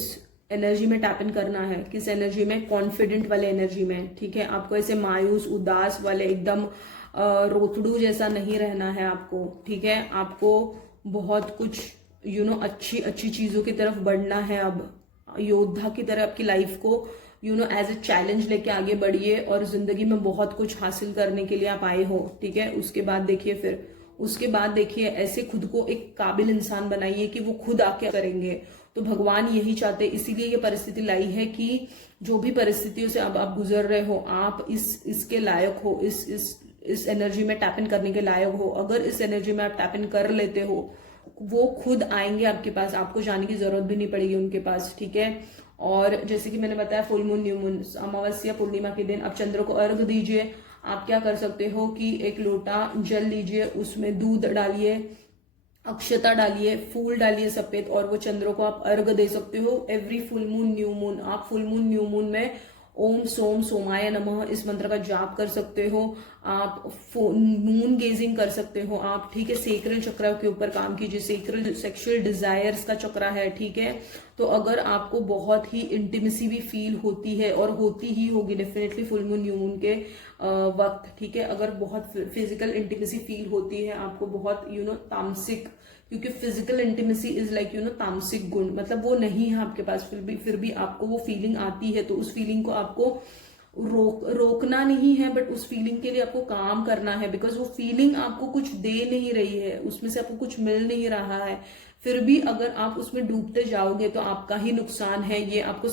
एनर्जी में टैप इन करना है। किस एनर्जी में? कॉन्फिडेंट वाले एनर्जी में, ठीक है। आपको ऐसे मायूस उदास वाले एकदम रोतड़ू जैसा नहीं रहना है आपको, ठीक है। आपको बहुत कुछ अच्छी चीजों की तरफ बढ़ना है। अब योद्धा की तरह आपकी लाइफ को एज ए चैलेंज लेके आगे बढ़िए और जिंदगी में बहुत कुछ हासिल करने के लिए आप आए हो, ठीक है। उसके बाद देखिए ऐसे खुद को एक काबिल इंसान बनाइए कि वो खुद आके करेंगे। तो भगवान यही चाहते, इसीलिए ये परिस्थिति लाई है कि जो भी परिस्थितियों से अब आप गुजर रहे हो, आप इसके लायक हो, इस एनर्जी में टैप इन करने के लायक हो। अगर इस एनर्जी में आप टैप इन कर लेते हो, वो खुद आएंगे आपके पास, आपको जाने की जरूरत भी नहीं पड़ेगी उनके पास, ठीक है। और जैसे कि मैंने बताया, फुल मून, न्यू मून, अमावस्या, पूर्णिमा के दिन आप चंद्र को अर्घ दीजिए। आप क्या कर सकते हो कि एक लोटा जल लीजिए, उसमें दूध डालिए, अक्षता डालिए, फूल डालिए सफेद, और वो चंद्र को आप अर्घ दे सकते हो। Every full moon, new moon, आप फुल मून, न्यू मून में ओम सोम सोमाय नमः इस मंत्र का जाप कर सकते हो। आप मून गेजिंग कर सकते हो आप, ठीक है। सेक्रल चक्र के ऊपर काम कीजिए। सेक्रल सेक्सुअल डिजायर्स का चक्र है, ठीक है। तो अगर आपको बहुत ही इंटीमेसी भी फील होती है, और होती ही होगी definitely full moon new moon के वक्त, ठीक है। अगर बहुत फिजिकल इंटीमेसी फील होती है आपको, बहुत तामसिक, क्योंकि फिजिकल इंटीमेसी इज लाइक तामसिक गुण, मतलब वो नहीं है आपके पास, फिर भी आपको वो फीलिंग आती है, तो उस फीलिंग को आपको रोकना नहीं है, बट उस फीलिंग के लिए आपको काम करना है। बिकॉज वो फीलिंग आपको कुछ दे नहीं रही है, उसमें से आपको कुछ मिल नहीं रहा है। फिर भी अगर आप उसमें डूबते जाओगे तो आपका ही नुकसान है, ये आपको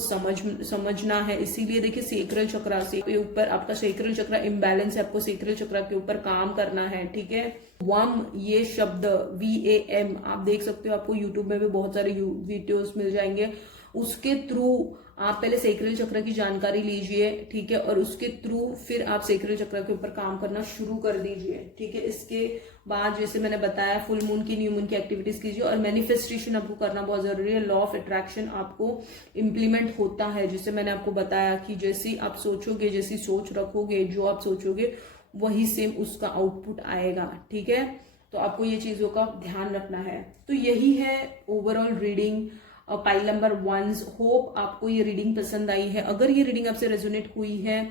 समझना है। इसीलिए देखिए, सेक्रल चक्र के ऊपर आपका सेक्रल चक्र इम्बैलेंस है, आपको सेक्रल चक्र के ऊपर काम करना है, ठीक है। वम, ये शब्द VAM आप देख सकते हो, आपको यूट्यूब में भी बहुत सारे वीडियोस मिल जाएंगे। उसके थ्रू आप पहले सेक्रल चक्र की जानकारी लीजिए, ठीक है, और उसके थ्रू फिर आप सेक्रल चक्र के ऊपर काम करना शुरू कर दीजिए, ठीक है। इसके बाद जैसे मैंने बताया, फुल मून की, न्यू मून की एक्टिविटीज कीजिए, और मैनिफेस्टेशन आपको करना बहुत जरूरी है। लॉ ऑफ अट्रैक्शन आपको इम्प्लीमेंट होता है, जिससे मैंने आपको बताया कि जैसी आप सोचोगे, जैसी सोच रखोगे, जो आप सोचोगे वही सेम उसका आउटपुट आएगा, ठीक है। तो आपको ये चीजों का ध्यान रखना है। तो यही है overall reading pile number 1। Hope आपको ये रीडिंग पसंद आई है। अगर ये रीडिंग आपसे रेजोनेट हुई है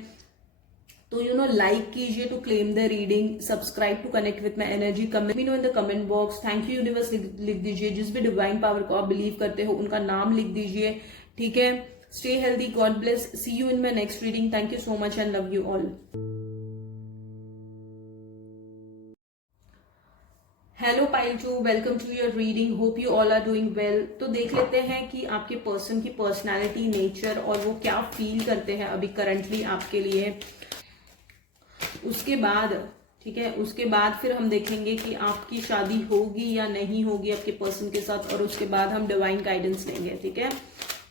तो लाइक कीजिए to claim the reading, subscribe to connect with my energy, comment me know in the comment box. Thank you universe लिख दीजिए। जिस भी डिवाइन पावर को आप बिलीव करते हो उनका नाम लिख दीजिए, ठीक है। Stay healthy, God bless, see you in my next reading. Thank you so much and love you all. Hello pile 2, welcome to your reading. Hope you all are doing well. तो देख लेते हैं कि आपके पर्सन की personality, nature और वो क्या फील करते हैं अभी करंटली आपके लिए। उसके बाद, ठीक है, उसके बाद फिर हम देखेंगे कि आपकी शादी होगी या नहीं होगी आपके पर्सन के साथ, और उसके बाद हम डिवाइन गाइडेंस लेंगे, ठीक है।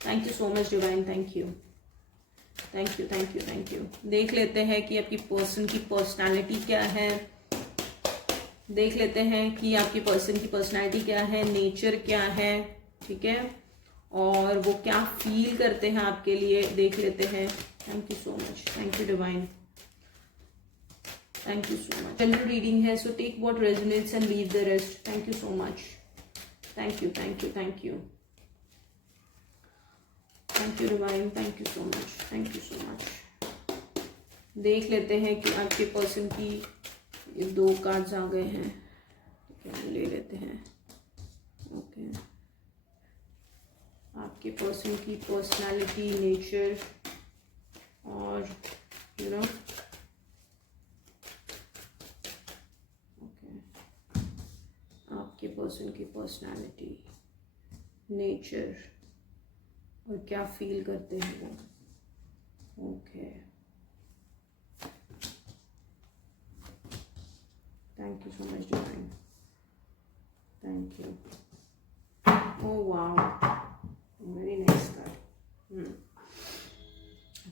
Thank you so much divine, thank you, thank you, thank you, thank you. देख लेते हैं कि आपकी पर्सन की पर्सनालिटी क्या है, देख लेते हैं कि आपकी पर्सन की पर्सनालिटी क्या है, नेचर क्या है, ठीक है, और वो क्या फील करते हैं आपके लिए, देख लेते हैं। Thank you so much, thank you divine, thank you so much. General reading है, so take what resonates and leave the rest. Thank you so much, thank you, thank you, thank you, thank you divine, thank you so much, thank you so much. देख लेते हैं कि आपके person की, ये 2 cards आ गए हैं, ठीक है, ले लेते हैं। ओके, आपके पर्सन की पर्सनालिटी, नेचर और यू नो, ओके, आपके पर्सन की पर्सनालिटी, नेचर और क्या फील करते हैं वो। Okay, thank you so much divine, thank you. Oh wow, very nice card.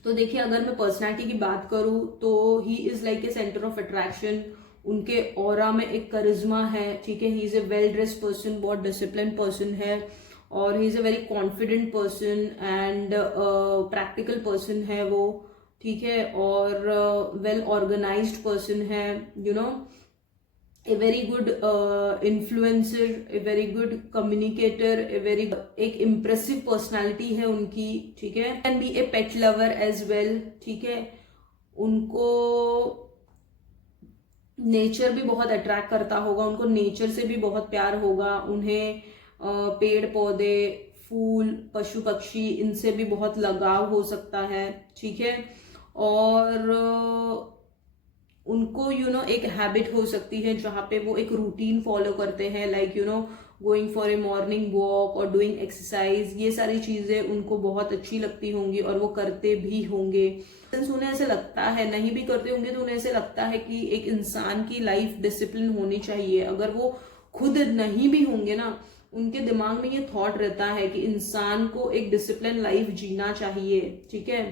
तो देखिए, अगर मैं पर्सनालिटी की बात करूं तो he is like a centre of attraction. उनके ऑरा में एक करिश्मा है, ठीक है, he is a well dressed person, बहुत डिसिप्लिन पर्सन है, और he is a very confident person and practical person है वो, ठीक है, और वेल ऑर्गेनाइज्ड पर्सन है, you know, a very good influencer, a very good communicator, a very एक इम्प्रेसिव पर्सनालिटी है उनकी, ठीक है, can be a pet lover as well, ठीक है, उनको नेचर भी बहुत अट्रैक्ट करता होगा, उनको नेचर से भी बहुत प्यार होगा, उन्हें पेड़ पौधे, फूल, पशु पक्षी, इनसे भी बहुत लगाव हो सकता है, ठीक है, और उनको यू नो एक हैबिट हो सकती है जहाँ पे वो एक रूटीन फॉलो करते हैं, like you know going for a morning walk और डूइंग एक्सरसाइज, ये सारी चीजें उनको बहुत अच्छी लगती होंगी और वो करते भी होंगे। उन्हें ऐसे लगता है, नहीं भी करते होंगे तो उन्हें ऐसे लगता है कि एक इंसान की लाइफ डिसिप्लिन होनी चाहिए। अगर वो खुद नहीं भी होंगे ना, उनके दिमाग में ये थॉट रहता है कि इंसान को एक डिसिप्लिन लाइफ जीना चाहिए, ठीक है,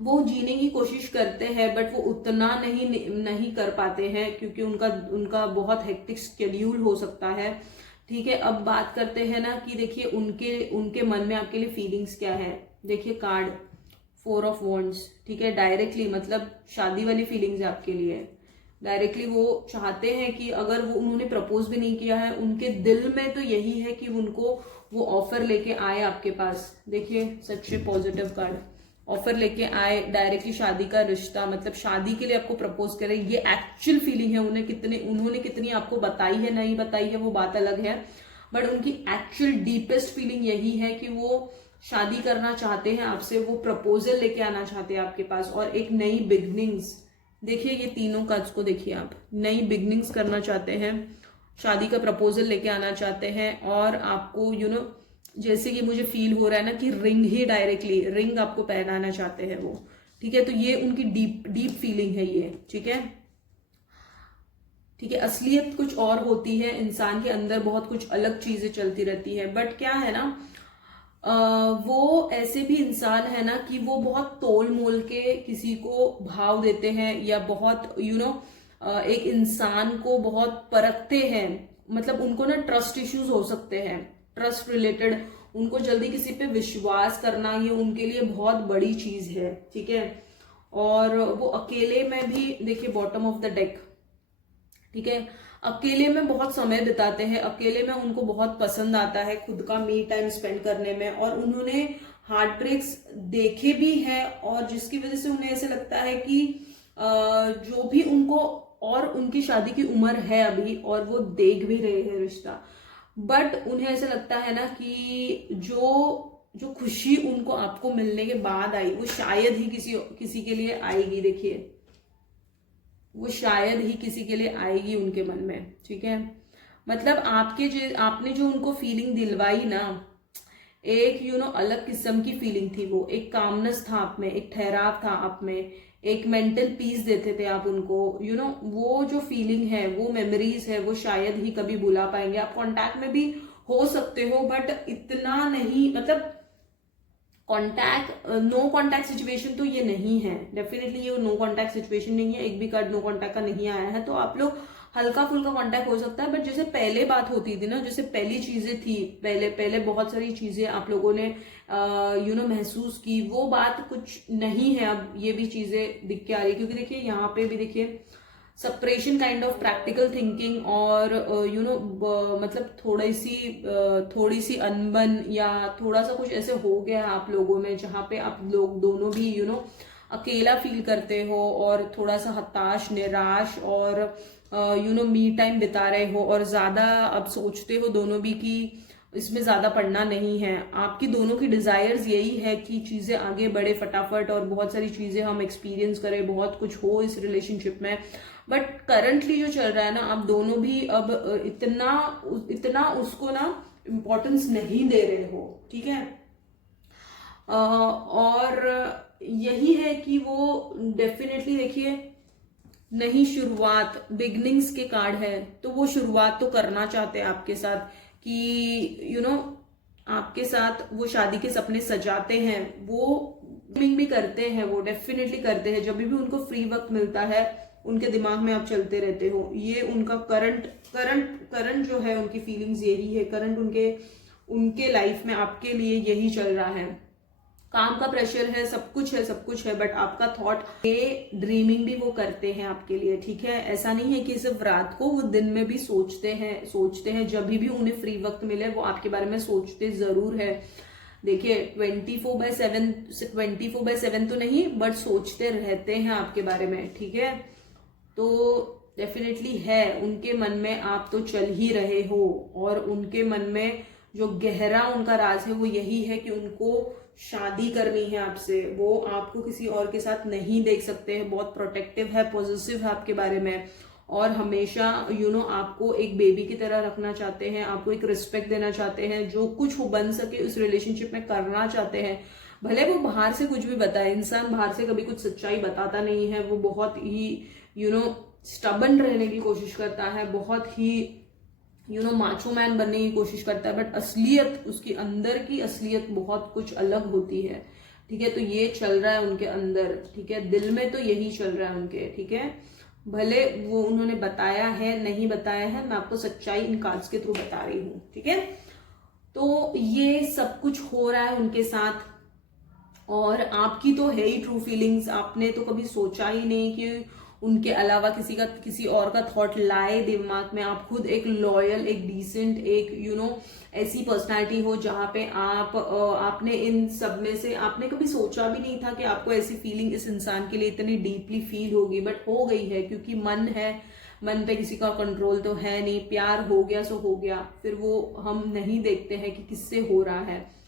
वो जीने की कोशिश करते हैं बट वो उतना नहीं कर पाते हैं क्योंकि उनका बहुत हेक्टिक शेड्यूल हो सकता है, ठीक है। अब बात करते हैं ना कि देखिए उनके मन में आपके लिए फीलिंग्स क्या है। देखिए कार्ड 4 ऑफ वॉन्ड्स, ठीक है, डायरेक्टली मतलब शादी वाली फीलिंग्स है आपके लिए। डायरेक्टली वो चाहते हैं कि अगर वो उन्होंने प्रपोज भी नहीं किया है, उनके दिल में तो यही है कि उनको वो ऑफर लेके आए आपके पास। देखिए सच्चे पॉजिटिव कार्ड, ऑफर लेके आए, डायरेक्टली शादी का रिश्ता, मतलब शादी के लिए आपको प्रपोज करे, ये एक्चुअल फीलिंग है। उन्होंने कितनी आपको बताई है नहीं बताई है वो बात अलग है, बट उनकी एक्चुअल डीपेस्ट फीलिंग यही है कि वो शादी करना चाहते हैं आपसे, वो प्रपोजल लेके आना चाहते हैं आपके पास और एक नई बिगनिंग्स। देखिए ये तीनों कार्ड्स को देखिए, आप नई बिगनिंग्स करना चाहते हैं, शादी का प्रपोजल लेके आना चाहते हैं, और आपको यू नो जैसे कि मुझे फील हो रहा है ना कि रिंग ही डायरेक्टली रिंग आपको पहनाना चाहते हैं वो, ठीक है। तो ये उनकी डीप फीलिंग है ये, ठीक है, ठीक है। असलियत कुछ और होती है, इंसान के अंदर बहुत कुछ अलग चीजें चलती रहती है, बट क्या है ना वो ऐसे भी इंसान है ना कि वो बहुत तोल मोल के किसी को भाव देते हैं, या बहुत यू नो एक इंसान को बहुत परखते हैं। मतलब उनको ना ट्रस्ट इश्यूज हो सकते हैं, ट्रस्ट रिलेटेड, उनको जल्दी किसी पे विश्वास करना ये उनके लिए बहुत बड़ी चीज है, ठीक है। और वो अकेले में भी, देखिए बॉटम ऑफ द डेक, ठीक है, अकेले में बहुत समय बिताते हैं, अकेले में उनको बहुत पसंद आता है खुद का मी टाइम स्पेंड करने में, और उन्होंने हार्ट ब्रेक्स देखे भी है, और जिसकी वजह से उन्हें ऐसे लगता है कि जो भी उनको, और उनकी शादी की उम्र है अभी और वो देख भी रहे हैं रिश्ता, बट उन्हें ऐसा लगता है ना कि जो खुशी उनको आपको मिलने के बाद आई वो शायद ही किसी के लिए आएगी। देखिए वो शायद ही किसी के लिए आएगी उनके मन में, ठीक है। मतलब आपने जो उनको फीलिंग दिलवाई ना, एक यू नो अलग किस्म की फीलिंग थी वो, एक कामनेस था आप में, एक ठहराव था आप में, एक मेंटल पीस देते थे आप उनको, यू नो वो जो फीलिंग है, वो मेमोरीज है, वो शायद ही कभी भुला पाएंगे। आप कांटेक्ट में भी हो सकते हो बट इतना नहीं, मतलब नो कॉन्टैक्ट सिचुएशन तो ये नहीं है, डेफिनेटली ये नो कॉन्टैक्ट सिचुएशन नहीं है, एक भी कार्ड नो कॉन्टैक्ट का नहीं आया है, तो आप लोग हल्का फुल्का कांटेक्ट हो सकता है। बट जैसे पहले बात होती थी ना, जैसे पहली चीजें थी, पहले पहले बहुत सारी चीजें आप लोगों ने महसूस की, वो बात कुछ नहीं है अब, ये भी चीजें दिख के आ रही है। क्योंकि देखिए यहाँ पे भी देखिए separation kind of practical thinking और मतलब थोड़ी सी अनबन या थोड़ा सा कुछ ऐसे हो गया है आप लोगों में, जहाँ पे आप लोग दोनों भी अकेला फील करते हो और थोड़ा सा हताश, निराश और मी टाइम बिता रहे हो, और ज्यादा अब सोचते हो दोनों भी कि इसमें ज्यादा पढ़ना नहीं है। आपकी दोनों की डिजायर्स यही है कि चीजें आगे बढ़े फटाफट और बहुत सारी चीजें हम एक्सपीरियंस करें, बहुत कुछ हो इस रिलेशनशिप में। बट करंटली जो चल रहा है ना, आप दोनों भी अब इतना उसको ना इम्पोर्टेंस नहीं दे रहे हो, ठीक है। और यही है कि वो डेफिनेटली देखिए नई शुरुआत, बिगनिंग्स के कार्ड है, तो वो शुरुआत तो करना चाहते हैं आपके साथ कि आपके साथ वो शादी के सपने सजाते हैं, वो भी करते हैं, वो डेफिनेटली करते हैं। जब भी उनको फ्री वक्त मिलता है उनके दिमाग में आप चलते रहते हो, ये उनका करंट जो है, उनकी फीलिंग्स यही है, करंट उनके लाइफ में आपके लिए यही चल रहा है। काम का प्रेशर है, सब कुछ है, बट आपका थॉट, ये ड्रीमिंग भी वो करते हैं आपके लिए, ठीक है। ऐसा नहीं है कि सिर्फ रात को, वो दिन में भी सोचते हैं, जब भी उन्हें फ्री वक्त मिले वो आपके बारे में सोचते जरूर है। देखिए 24/7 तो नहीं, बट सोचते रहते हैं आपके बारे में, ठीक है। तो डेफिनेटली है, उनके मन में आप तो चल ही रहे हो, और उनके मन में जो गहरा उनका राज है वो यही है कि उनको शादी करनी है आपसे। वो आपको किसी और के साथ नहीं देख सकते हैं, बहुत प्रोटेक्टिव है, पॉजिटिव है आपके बारे में, और हमेशा आपको एक बेबी की तरह रखना चाहते हैं, आपको एक रिस्पेक्ट देना चाहते हैं, जो कुछ वो बन सके उस रिलेशनशिप में करना चाहते हैं। भले वो बाहर से कुछ भी बताए, इंसान बाहर से कभी कुछ सच्चाई बताता नहीं है, वो बहुत ही स्टबन रहने की कोशिश करता है, बहुत ही माचो मैन बनने की कोशिश करता है, बट असलियत, उसकी अंदर की असलियत बहुत कुछ अलग होती है, ठीक है। तो ये चल रहा है उनके अंदर, ठीक है, दिल में तो यही चल रहा है उनके, ठीक है। भले वो उन्होंने बताया है नहीं बताया है, मैं आपको सच्चाई इन कार्ड्स के थ्रू बता रही हूँ, ठीक है। तो ये सब कुछ हो रहा है उनके साथ, और आपकी तो है ही ट्रू फीलिंग्स। आपने तो कभी सोचा ही नहीं कि उनके अलावा किसी और का थॉट लाए दिमाग में। आप खुद एक लॉयल, एक डिसेंट, एक ऐसी पर्सनालिटी हो जहां पे आपने इन सब में से आपने कभी सोचा भी नहीं था कि आपको ऐसी फीलिंग इस इंसान के लिए इतनी डीपली फील होगी, बट हो गई है, क्योंकि मन है, मन पे किसी का कंट्रोल तो है नहीं, प्यार हो गया सो हो गया, फिर वो हम नहीं देखते हैं कि किससे हो रहा है।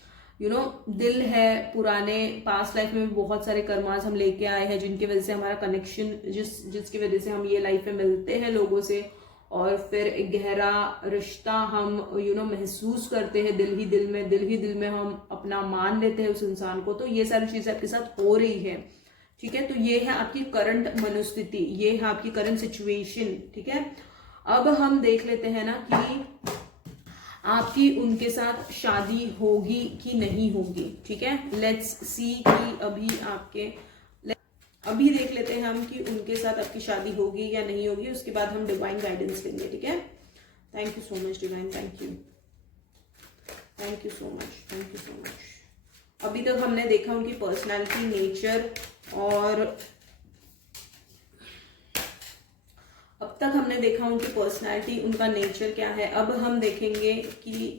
दिल है, पुराने पास्ट लाइफ में भी बहुत सारे कर्मास हम लेके आए हैं, जिनकी वजह से हमारा कनेक्शन, जिसकी वजह से हम ये लाइफ में मिलते हैं लोगों से, और फिर एक गहरा रिश्ता हम महसूस करते हैं, दिल ही दिल में हम अपना मान लेते हैं उस इंसान को। तो ये सारी चीजें आपके साथ हो रही है, ठीक है। तो ये है आपकी करंट मनोस्थिति, ये है आपकी करंट सिचुएशन, ठीक है। अब हम देख लेते हैं ना कि आपकी उनके साथ शादी होगी कि नहीं होगी, ठीक है। लेट्स सी कि अभी देख लेते हैं हम कि उनके साथ आपकी शादी होगी या नहीं होगी, उसके बाद हम डिवाइन गाइडेंस लेंगे, ठीक है। Thank you so much divine, thank you so much. अभी तक हमने देखा उनकी पर्सनालिटी, नेचर, और अब तक हमने देखा उनकी पर्सनालिटी, उनका नेचर क्या है। अब हम देखेंगे कि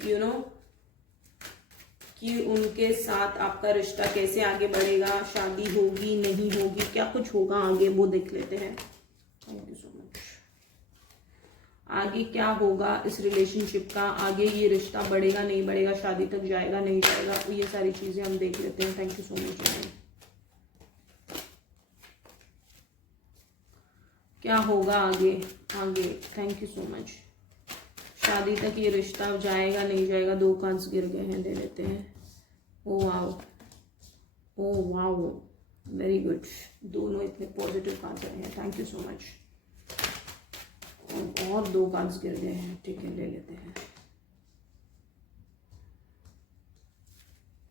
कि उनके साथ आपका रिश्ता कैसे आगे बढ़ेगा, शादी होगी नहीं होगी, क्या कुछ होगा आगे, वो देख लेते हैं। Thank you so much. आगे क्या होगा इस रिलेशनशिप का, आगे ये रिश्ता बढ़ेगा नहीं बढ़ेगा, शादी तक जाएगा नहीं जाएगा, तो ये सारी चीजें हम देख लेते हैं। Thank you so much. क्या होगा आगे, थैंक यू सो मच। शादी तक ये रिश्ता जाएगा नहीं जाएगा, 2 कार्ड्स गिर गए हैं, ले लेते हैं। ओ वाओ, वेरी गुड, दोनों इतने पॉजिटिव कार्ड्स आए हैं, थैंक यू सो मच। और 2 कार्ड्स गिर गए हैं, ठीक है, ले लेते हैं।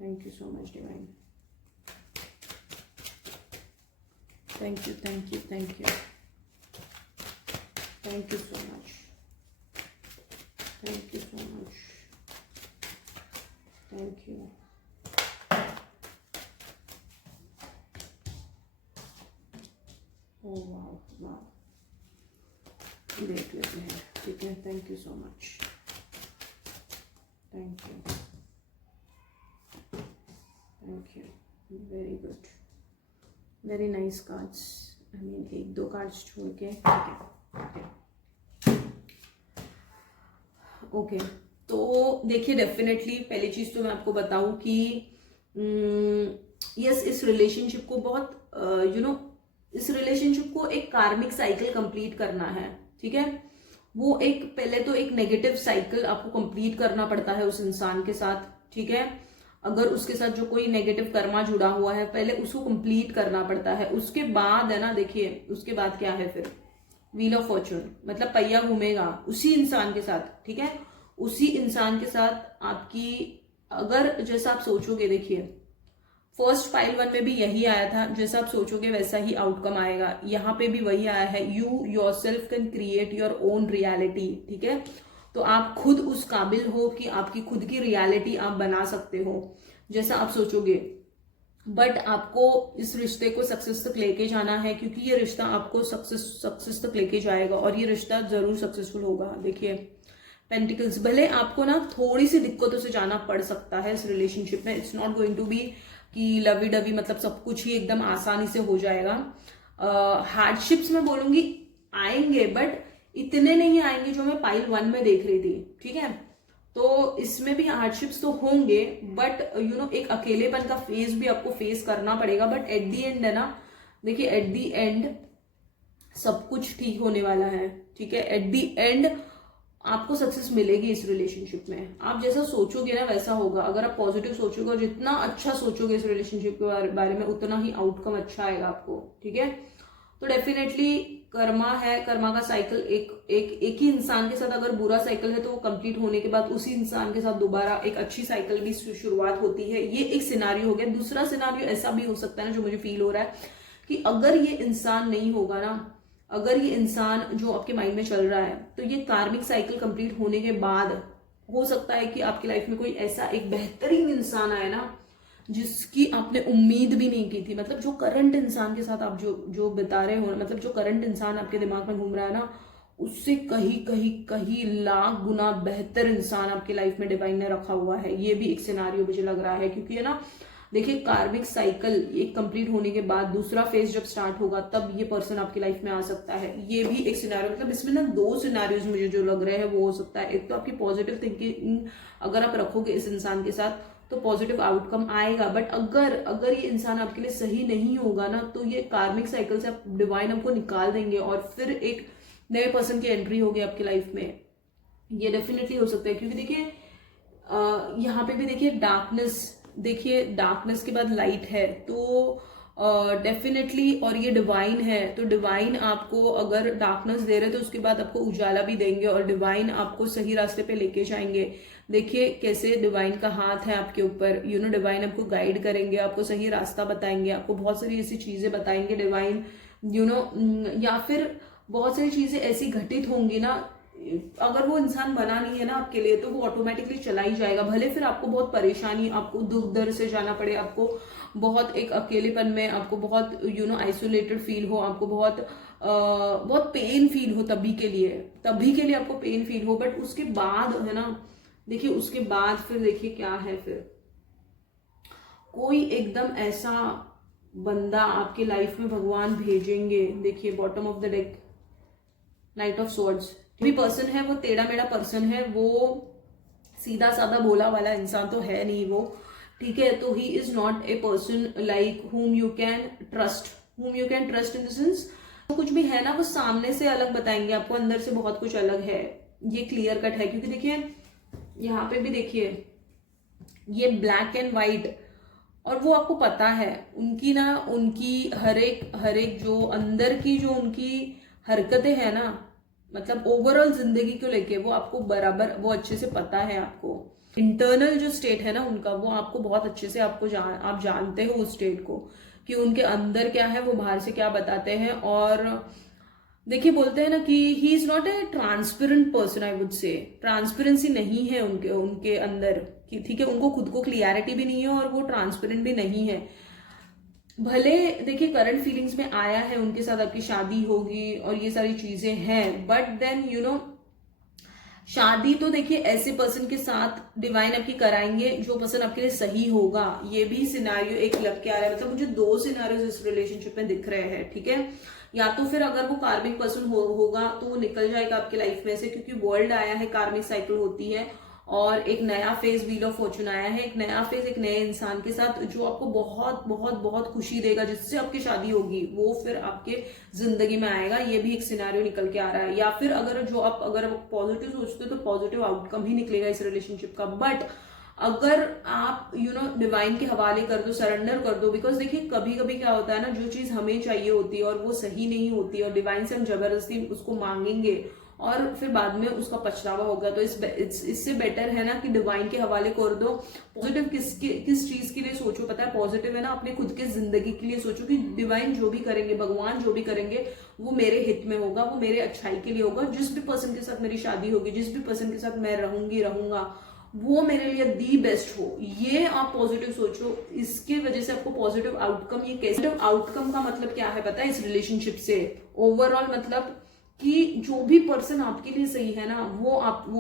Thank you so much divine. Thank you, thank you, thank you, thank you so much, thank you so much, thank you. ओ वाह वाह, देख लेते हैं, ठीक है। Thank you so much, thank you, thank you, very good, very nice cards. I mean एक दो कार्ड्स छोड़ के, ठीक है, ओके। तो देखिए, डेफिनेटली पहली चीज तो मैं आपको बताऊं कि यस, इस रिलेशनशिप को बहुत इस रिलेशनशिप को एक कार्मिक साइकिल कंप्लीट करना है, ठीक है। वो एक पहले तो एक नेगेटिव साइकिल आपको कंप्लीट करना पड़ता है उस इंसान के साथ, ठीक है। अगर उसके साथ जो कोई नेगेटिव कर्मा जुड़ा हुआ है, पहले उसको कंप्लीट करना पड़ता है। उसके बाद है ना, देखिए उसके बाद क्या है फिर, व्हील ऑफ फॉर्चून, मतलब पहिया घूमेगा उसी इंसान के साथ, ठीक है। उसी इंसान के साथ आपकी, अगर जैसा आप सोचोगे, देखिए फर्स्ट पाइल 1 में भी यही आया था, जैसा आप सोचोगे वैसा ही आउटकम आएगा। यहाँ पे भी वही आया है, you yourself can create your own reality, ठीक है। तो आप खुद उस काबिल हो कि आपकी खुद की रियलिटी आप बना सकते हो जैसा आप सोचोगे। बट आपको इस रिश्ते को सक्सेस तक लेके जाना है, क्योंकि ये रिश्ता आपको सक्सेस तक लेके जाएगा और ये रिश्ता जरूर सक्सेसफुल होगा। देखिए पेंटिकल्स, भले आपको ना थोड़ी सी दिक्कतों से जाना पड़ सकता है इस रिलेशनशिप में, it's not going to be कि लवी डवी, मतलब सब कुछ ही एकदम आसानी से हो जाएगा। हार्डशिप्स मैं बोलूंगी आएंगे, बट इतने नहीं आएंगे जो मैं पाइल 1 में देख रही थी, ठीक है। तो इसमें भी हार्डशिप्स तो होंगे, बट एक अकेलेपन का फेज भी आपको फेस करना पड़ेगा। बट एट दी एंड है ना, देखिए एट दी एंड सब कुछ ठीक होने वाला है, ठीक है। एट दी एंड आपको सक्सेस मिलेगी इस रिलेशनशिप में। आप जैसा सोचोगे ना वैसा होगा। अगर आप पॉजिटिव सोचोगे और जितना अच्छा सोचोगे इस रिलेशनशिप के बारे में, उतना ही आउटकम अच्छा आएगा आपको, ठीक है। तो डेफिनेटली कर्मा है, कर्मा का साइकिल एक ही इंसान के साथ अगर बुरा साइकिल है तो वो कंप्लीट होने के बाद उसी इंसान के साथ दोबारा एक अच्छी साइकिल भी शुरुआत होती है। ये एक सिनारियो हो गया। दूसरा सिनारियो ऐसा भी हो सकता है ना, जो मुझे फील हो रहा है कि अगर ये इंसान नहीं होगा ना, अगर ये इंसान जो आपके माइंड में चल रहा है, तो ये कार्मिक साइकिल कंप्लीट होने के बाद हो सकता है कि आपकी लाइफ में कोई ऐसा एक बेहतरीन इंसान आए ना, जिसकी आपने उम्मीद भी नहीं की थी। मतलब जो करंट इंसान के साथ आप जो बिता रहे हो, मतलब जो करंट इंसान आपके दिमाग में घूम रहा है ना, उससे कहीं कहीं कहीं लाख गुना बेहतर इंसान आपकी लाइफ में डिवाइन ने रखा हुआ है। ये भी एक सिनारियो मुझे लग रहा है, क्योंकि है ना, देखिए कार्मिक साइकिल एक कंप्लीट होने के बाद दूसरा फेज जब स्टार्ट होगा, तब ये पर्सन आपकी लाइफ में आ सकता है। ये भी एक सिनारियो, मतलब इसमें ना 2 सिनारियोज मुझे जो लग रहे हैं वो हो सकता है। एक तो आपकी पॉजिटिव थिंकिंग अगर आप रखोगे इस इंसान के साथ तो पॉजिटिव आउटकम आएगा। बट अगर ये इंसान आपके लिए सही नहीं होगा ना, तो ये कार्मिक साइकिल से डिवाइन आपको निकाल देंगे और फिर एक नए पर्सन की एंट्री होगी आपकी लाइफ में। ये डेफिनेटली हो सकता है, क्योंकि देखिए यहाँ पे भी देखिए डार्कनेस, देखिए डार्कनेस के बाद लाइट है, तो डेफिनेटली और ये डिवाइन है, तो डिवाइन आपको अगर डार्कनेस दे रहे हैं तो उसके बाद आपको उजाला भी देंगे और डिवाइन आपको सही रास्ते पे लेके जाएंगे। देखिए कैसे डिवाइन का हाथ है आपके ऊपर, डिवाइन आपको गाइड करेंगे, आपको सही रास्ता बताएंगे, आपको बहुत सारी ऐसी चीजें बताएंगे डिवाइन, या फिर बहुत सारी चीजें ऐसी घटित होंगी ना, अगर वो इंसान बना नहीं है ना आपके लिए, तो वो ऑटोमेटिकली चला ही जाएगा। भले फिर आपको बहुत परेशानी, आपको दुख दर्द से जाना पड़े, आपको बहुत एक अकेलेपन में, आपको बहुत आइसोलेटेड फील हो, आपको बहुत पेन फील हो, तभी के लिए आपको पेन फील हो। बट उसके बाद है ना, देखिए उसके बाद फिर देखिए क्या है, फिर कोई एकदम ऐसा बंदा आपके लाइफ में भगवान भेजेंगे। देखिए bottom of the deck, night of swords. भी पर्सन है वो टेढ़ा मेढ़ा पर्सन है, वो सीधा साधा भोला वाला इंसान तो है नहीं वो, ठीक है। तो ही is not a person like whom you can trust in the sense, तो कुछ भी है ना वो सामने से अलग बताएंगे आपको, अंदर से बहुत कुछ अलग है, ये क्लियर कट है। क्योंकि देखिए यहाँ पे भी देखिए ये ब्लैक एंड व्हाइट, और वो आपको पता है उनकी हर एक जो अंदर की जो उनकी हरकतें हैं ना, मतलब ओवरऑल जिंदगी को लेके वो आपको बराबर, वो अच्छे से पता है। आपको इंटरनल जो स्टेट है ना उनका, वो आपको बहुत अच्छे से आप जानते हो उस स्टेट को, कि उनके अंदर क्या है, वो बाहर से क्या बताते हैं। और देखिए बोलते हैं ना कि ही is not A transparent person, I would say transparency नहीं है उनके उनके अंदर, कि ठीक है उनको खुद को क्लियरिटी भी नहीं है और वो ट्रांसपेरेंट भी नहीं है। भले देखिए करंट फीलिंग्स में आया है उनके साथ आपकी शादी होगी और ये सारी चीजें हैं, बट देन यू नो शादी तो देखिए ऐसे पर्सन के साथ डिवाइन आपकी कराएंगे जो पर्सन आपके लिए सही होगा। ये भी सिनारियो एक लग के आ रहा है, मतलब मुझे 2 सिनारियोज इस रिलेशनशिप में दिख रहे हैं, ठीक है। या तो फिर अगर वो कार्मिक पर्सन होगा तो वो निकल जाएगा आपके लाइफ में से, क्योंकि वर्ल्ड आया है, कार्मिक साइकिल होती है और एक नया फेज व्हील ऑफ फॉर्चून आया है, एक नया फेज एक नए इंसान के साथ जो आपको बहुत बहुत बहुत खुशी देगा, जिससे आपकी शादी होगी, वो फिर आपके जिंदगी में आएगा। ये भी एक सिनेरियो निकल के आ रहा है। या फिर अगर आप पॉजिटिव सोचते हो तो पॉजिटिव आउटकम ही निकलेगा इस रिलेशनशिप का। बट अगर आप डिवाइन के हवाले कर दो, सरेंडर कर दो, बिकॉज देखिए कभी कभी क्या होता है ना, जो चीज हमें चाहिए होती है और वो सही नहीं होती और डिवाइन से हम जबरदस्ती उसको मांगेंगे और फिर बाद में उसका पछतावा होगा, तो इससे बेटर है ना कि डिवाइन के हवाले कर दो। पॉजिटिव किस चीज के लिए सोचो, पता है पॉजिटिव है ना अपने खुद के जिंदगी के लिए सोचो कि डिवाइन जो भी करेंगे, भगवान जो भी करेंगे वो मेरे हित में होगा, वो मेरे अच्छाई के लिए होगा। जिस भी पर्सन के साथ मेरी शादी होगी, जिस भी पर्सन के साथ मैं रहूंगा, वो मेरे लिए दी बेस्ट हो, ये आप पॉजिटिव सोचो। इसके वजह से आपको पॉजिटिव आउटकम, ये कैसे आउटकम का मतलब क्या है पता है इस रिलेशनशिप से, ओवरऑल मतलब कि जो भी पर्सन आपके लिए सही है ना, वो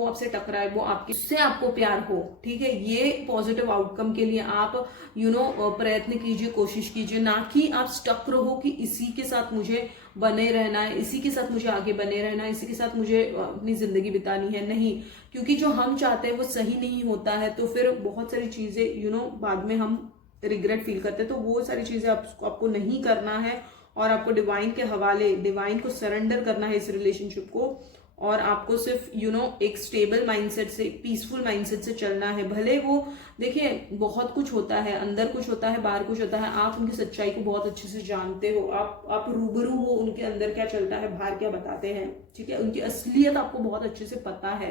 आपसे टकराए, वो आपके उससे आपको प्यार हो, ठीक है। ये पॉजिटिव आउटकम के लिए आप प्रयत्न कीजिए, कोशिश कीजिए, ना कि आप स्टक रहो कि इसी के साथ मुझे बने रहना है, इसी के साथ मुझे आगे बने रहना है, इसी के साथ मुझे अपनी जिंदगी बितानी है। नहीं, क्योंकि जो हम चाहते हैं वो सही नहीं होता है, तो फिर बहुत सारी चीजें बाद में हम रिग्रेट फील करते हैं। तो वो सारी चीजें आपको नहीं करना है और आपको डिवाइन के हवाले, डिवाइन को सरेंडर करना है इस रिलेशनशिप को। और आपको सिर्फ एक स्टेबल माइंडसेट से, पीसफुल माइंडसेट से चलना है। भले वो देखिए बहुत कुछ होता है, अंदर कुछ होता है, बाहर कुछ होता है, आप उनकी सच्चाई को बहुत अच्छे से जानते हो, आप रूबरू हो, उनके अंदर क्या चलता है, बाहर क्या बताते हैं, ठीक है, उनकी असलियत आपको बहुत अच्छे से पता है,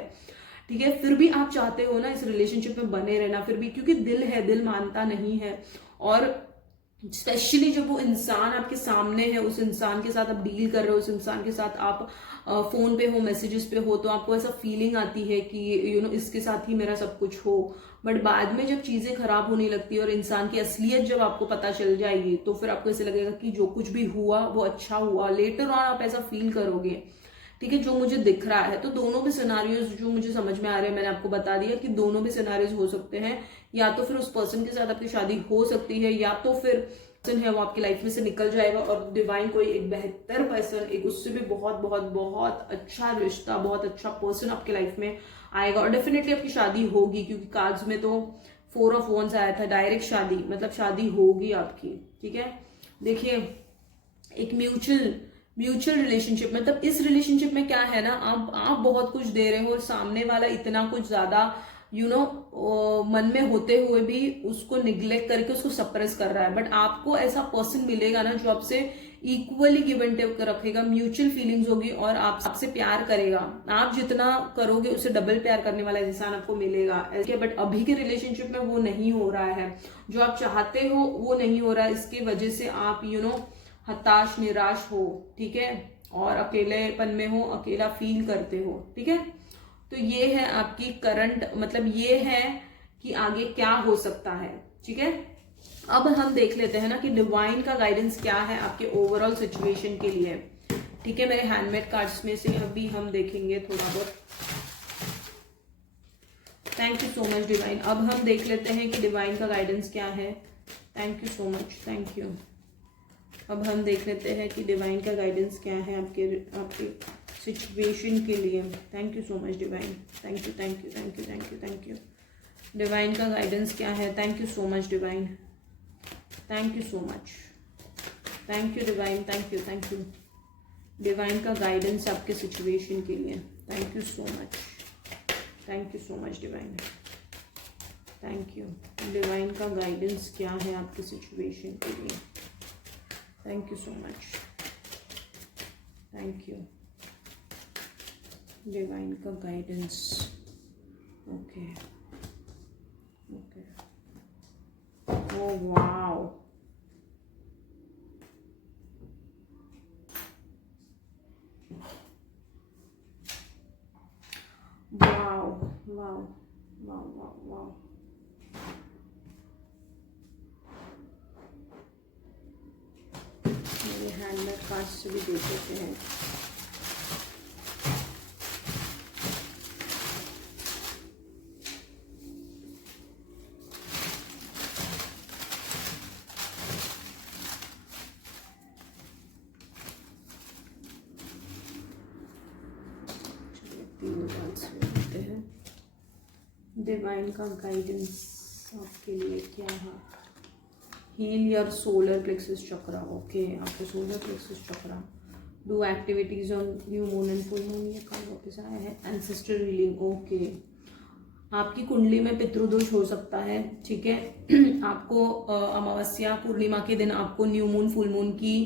ठीक है। फिर भी आप चाहते हो ना इस रिलेशनशिप में बने रहना, फिर भी क्योंकि दिल है, दिल मानता नहीं है। और स्पेशली जब वो इंसान आपके सामने है, उस इंसान के साथ आप डील कर रहे हो, उस इंसान के साथ आप फोन पे हो, मैसेजेस पे हो, तो आपको ऐसा फीलिंग आती है कि इसके साथ ही मेरा सब कुछ हो। बट बाद में जब चीजें खराब होने लगती है और इंसान की असलियत जब आपको पता चल जाएगी, तो फिर आपको ऐसे लगेगा कि जो कुछ भी हुआ वो अच्छा हुआ। लेटर ऑन आप ऐसा फील करोगे, ठीक है, जो मुझे दिख रहा है। तो दोनों भी सिनारियोज जो मुझे समझ में आ रहे हैं, मैंने आपको बता दिया कि दोनों भी सिनारियोज हो सकते हैं। या तो फिर उस पर्सन के साथ आपकी शादी हो सकती है, या तो फिर पर्सन है वो आपकी लाइफ में से निकल जाएगा और डिवाइन कोई एक बेहतर पर्सन, एक उससे भी बहुत बहुत बहुत अच्छा रिश्ता, बहुत अच्छा पर्सन आपकी लाइफ में आएगा और डेफिनेटली आपकी शादी होगी। क्योंकि कार्ड्स में तो 4 ऑफ वॉन्ड्स आया था, डायरेक्ट शादी, मतलब शादी होगी आपकी, ठीक है। देखिए एक म्यूचुअल रिलेशनशिप, मतलब इस रिलेशनशिप में क्या है ना, आप बहुत कुछ दे रहे हो और सामने वाला इतना कुछ ज्यादा मन में होते हुए भी उसको निग्लेक्ट करके उसको सप्रेस कर रहा है। बट आपको ऐसा पर्सन मिलेगा ना जो आपसे इक्वली गिव एंड टेक रखेगा, म्यूचुअल फीलिंग्स होगी और आपसे प्यार करेगा। आप जितना करोगे उससे डबल प्यार करने वाला इंसान आपको मिलेगा। बट अभी के रिलेशनशिप में वो नहीं हो रहा है, जो आप चाहते हो वो नहीं हो रहा है। इसकी वजह से आप हताश, निराश हो, ठीक है, और अकेलेपन में हो, अकेला फील करते हो, ठीक है। तो ये है आपकी करंट, मतलब ये है कि आगे क्या हो सकता है, ठीक है। अब हम देख लेते हैं ना कि डिवाइन का गाइडेंस क्या है आपके ओवरऑल सिचुएशन के लिए, ठीक है। मेरे हैंडमेड कार्ड्स में से अभी हम देखेंगे थोड़ा बहुत। Thank you so much divine. अब हम देख लेते हैं कि डिवाइन का गाइडेंस क्या है। Thank you so much, thank you. अब हम देख लेते हैं कि डिवाइन का गाइडेंस क्या है आपके सिचुएशन के लिए। Thank you so much divine, thank you thank you thank you thank you thank you. Divine का गाइडेंस क्या है? Thank you so much divine, thank you so much, thank you divine, thank you thank you. Divine का guidance आपके situation के लिए, thank you so much, thank you so much divine, thank you. Divine का guidance क्या है आपके situation के लिए? Thank you so much, thank you. Divine का guidance, okay okay. Oh wow, वाह वाह वाह वाह। मेरे हैंडमेड कार्ड्स से भी देख लेते हैं। डिवाइन का गाइडेंस आपके लिए क्या है? Heal your solar plexus chakra. Okay, आपको solar plexus chakra, do activities on new moon and full moon. ये कार्ड वापस आया है, एंसेस्टर हीलिंग। ओके, आपकी कुंडली में पितृदोष हो सकता है, ठीक है। आपको अमावस्या पूर्णिमा के दिन आपको न्यू मून फुल मून की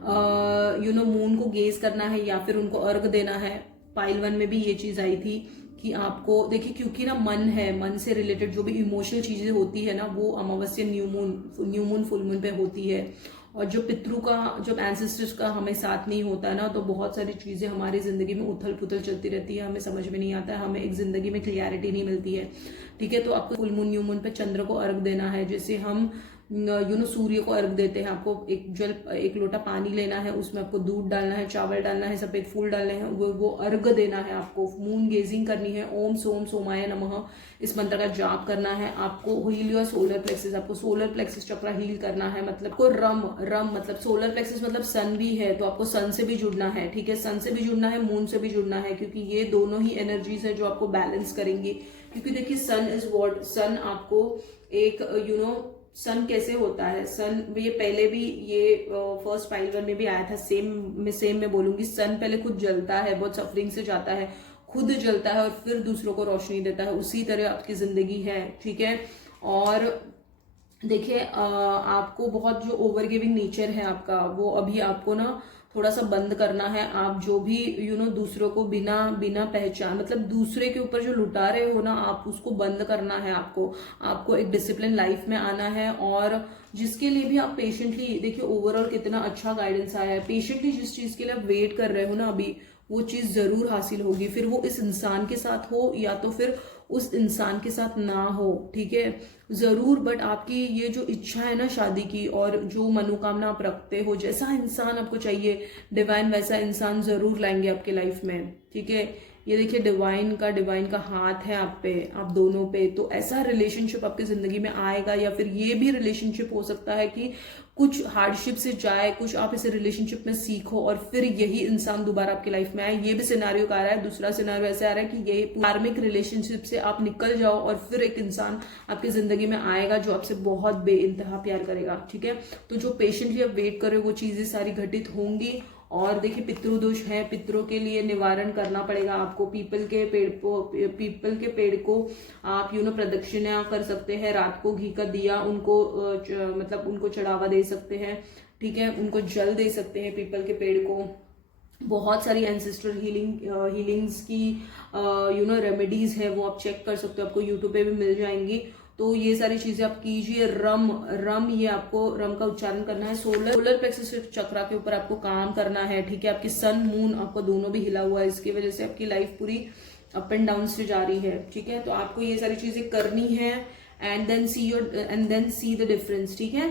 मून को गेज करना है या फिर उनको अर्घ देना है। पाइल 1 में भी ये चीज आई थी कि आपको देखिए, क्योंकि ना मन है, मन से रिलेटेड जो भी इमोशनल चीजें होती है ना, वो अमावस्या न्यू मून फुल मून पे होती है। और जो पितृ का, जब एंसेस्टर्स का हमें साथ नहीं होता है ना, तो बहुत सारी चीजें हमारी जिंदगी में उथल पुथल चलती रहती है, हमें समझ में नहीं आता है, हमें एक जिंदगी में क्लियरिटी नहीं मिलती है, ठीक है। तो आपको फुल मून न्यू मून पे चंद्र को अर्घ देना है, जैसे हम सूर्य को अर्घ देते हैं। आपको एक लोटा पानी लेना है, उसमें आपको दूध डालना है, चावल डालना है, सफेद फूल डालने हैं, वो अर्घ देना है। आपको मून गेजिंग करनी है, ओम सोम सोमाय नमः इस मंत्र का जाप करना है। आपको हील योर सोलर प्लेक्सिस, आपको सोलर प्लेक्सिस चक्र हील करना है। मतलब को रम मतलब सोलर प्लेक्सिस मतलब सन भी है, तो आपको सन से भी जुड़ना है, ठीक है। सन से भी जुड़ना है, मून से भी जुड़ना है, क्योंकि ये दोनों ही एनर्जीज है जो आपको बैलेंस करेंगी। क्योंकि देखिए, सन इज व्हाट, सन आपको एक सन कैसे होता है, सन ये पहले भी ये फर्स्ट पाइल 1 में भी आया था, सेम में बोलूंगी। सन पहले खुद जलता है, बहुत सफरिंग से जाता है, खुद जलता है और फिर दूसरों को रोशनी देता है। उसी तरह आपकी जिंदगी है, ठीक है। और देखिए, आपको बहुत जो ओवर गिविंग नेचर है आपका, वो अभी आपको ना थोड़ा सा बंद करना है। आप जो भी दूसरों को बिना पहचान, मतलब दूसरे के ऊपर जो लुटा रहे हो ना, आप उसको बंद करना है। आपको एक डिसिप्लिन लाइफ में आना है, और जिसके लिए भी आप पेशेंटली, देखिए ओवरऑल कितना अच्छा गाइडेंस आया है। पेशेंटली जिस चीज के लिए आप वेट कर रहे हो ना अभी, वो चीज जरूर हासिल होगी, फिर वो इस इंसान के साथ हो या तो फिर उस इंसान के साथ ना हो, ठीक है, जरूर। बट आपकी ये जो इच्छा है ना शादी की, और जो मनोकामना आप रखते हो, जैसा इंसान आपको चाहिए डिवाइन, वैसा इंसान जरूर लाएंगे आपके लाइफ में, ठीक है। ये देखिए, डिवाइन का हाथ है आप पे, आप दोनों पे। तो ऐसा रिलेशनशिप आपकी जिंदगी में आएगा, या फिर ये भी रिलेशनशिप हो सकता है कि कुछ हार्डशिप से जाए, कुछ आप इस रिलेशनशिप में सीखो और फिर यही इंसान दोबारा आपकी लाइफ में आए। ये भी सिनेरियो आ रहा है। दूसरा सिनेरियो ऐसे आ रहा है कि ये कार्मिक रिलेशनशिप से आप निकल जाओ और फिर एक इंसान आपकी जिंदगी में आएगा जो आपसे बहुत बेइंतहा प्यार करेगा, ठीक है। तो जो पेशेंटली आप वेट कर रहे हो, वो चीजें सारी घटित होंगी। और देखिए, पितृदोष है, पितरों के लिए निवारण करना पड़ेगा आपको। पीपल के पेड़ को आप प्रदक्षिणा कर सकते हैं। रात को घी का दिया उनको मतलब उनको चढ़ावा दे सकते हैं, ठीक है। उनको जल दे सकते हैं पीपल के पेड़ को। बहुत सारी एंसेस्ट्रल हीलिंग्स की रेमेडीज है, वो आप चेक कर सकते हो, आपको यूट्यूब पे भी मिल जाएंगी। तो ये सारी चीजें आप कीजिए। रम ये आपको रम का उच्चारण करना है। सोलर प्लेक्सस चक्रा के ऊपर आपको काम करना है, ठीक है। आपकी सन मून आपको दोनों भी हिला हुआ है, इसकी वजह से आपकी लाइफ पूरी अप एंड डाउन से जा रही है, ठीक है। तो आपको ये सारी चीजें करनी है, and then see the difference, ठीक है।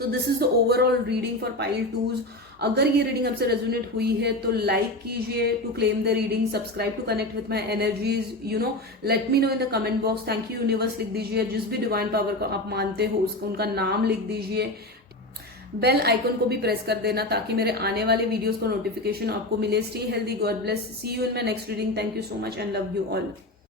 तो this is the overall reading for pile 2s। अगर ये रीडिंग आपसे रेजोनेट हुई है तो लाइक कीजिए to claim the reading, subscribe to connect with my energies, let me know in the comment box. Thank you universe लिख दीजिए। जिस भी डिवाइन पावर को आप मानते हो उसका उनका नाम लिख दीजिए। बेल आइकन को भी प्रेस कर देना ताकि मेरे आने वाले वीडियोस को नोटिफिकेशन आपको मिले। Stay healthy, God bless, see you in my next reading. Thank you so much and love you all.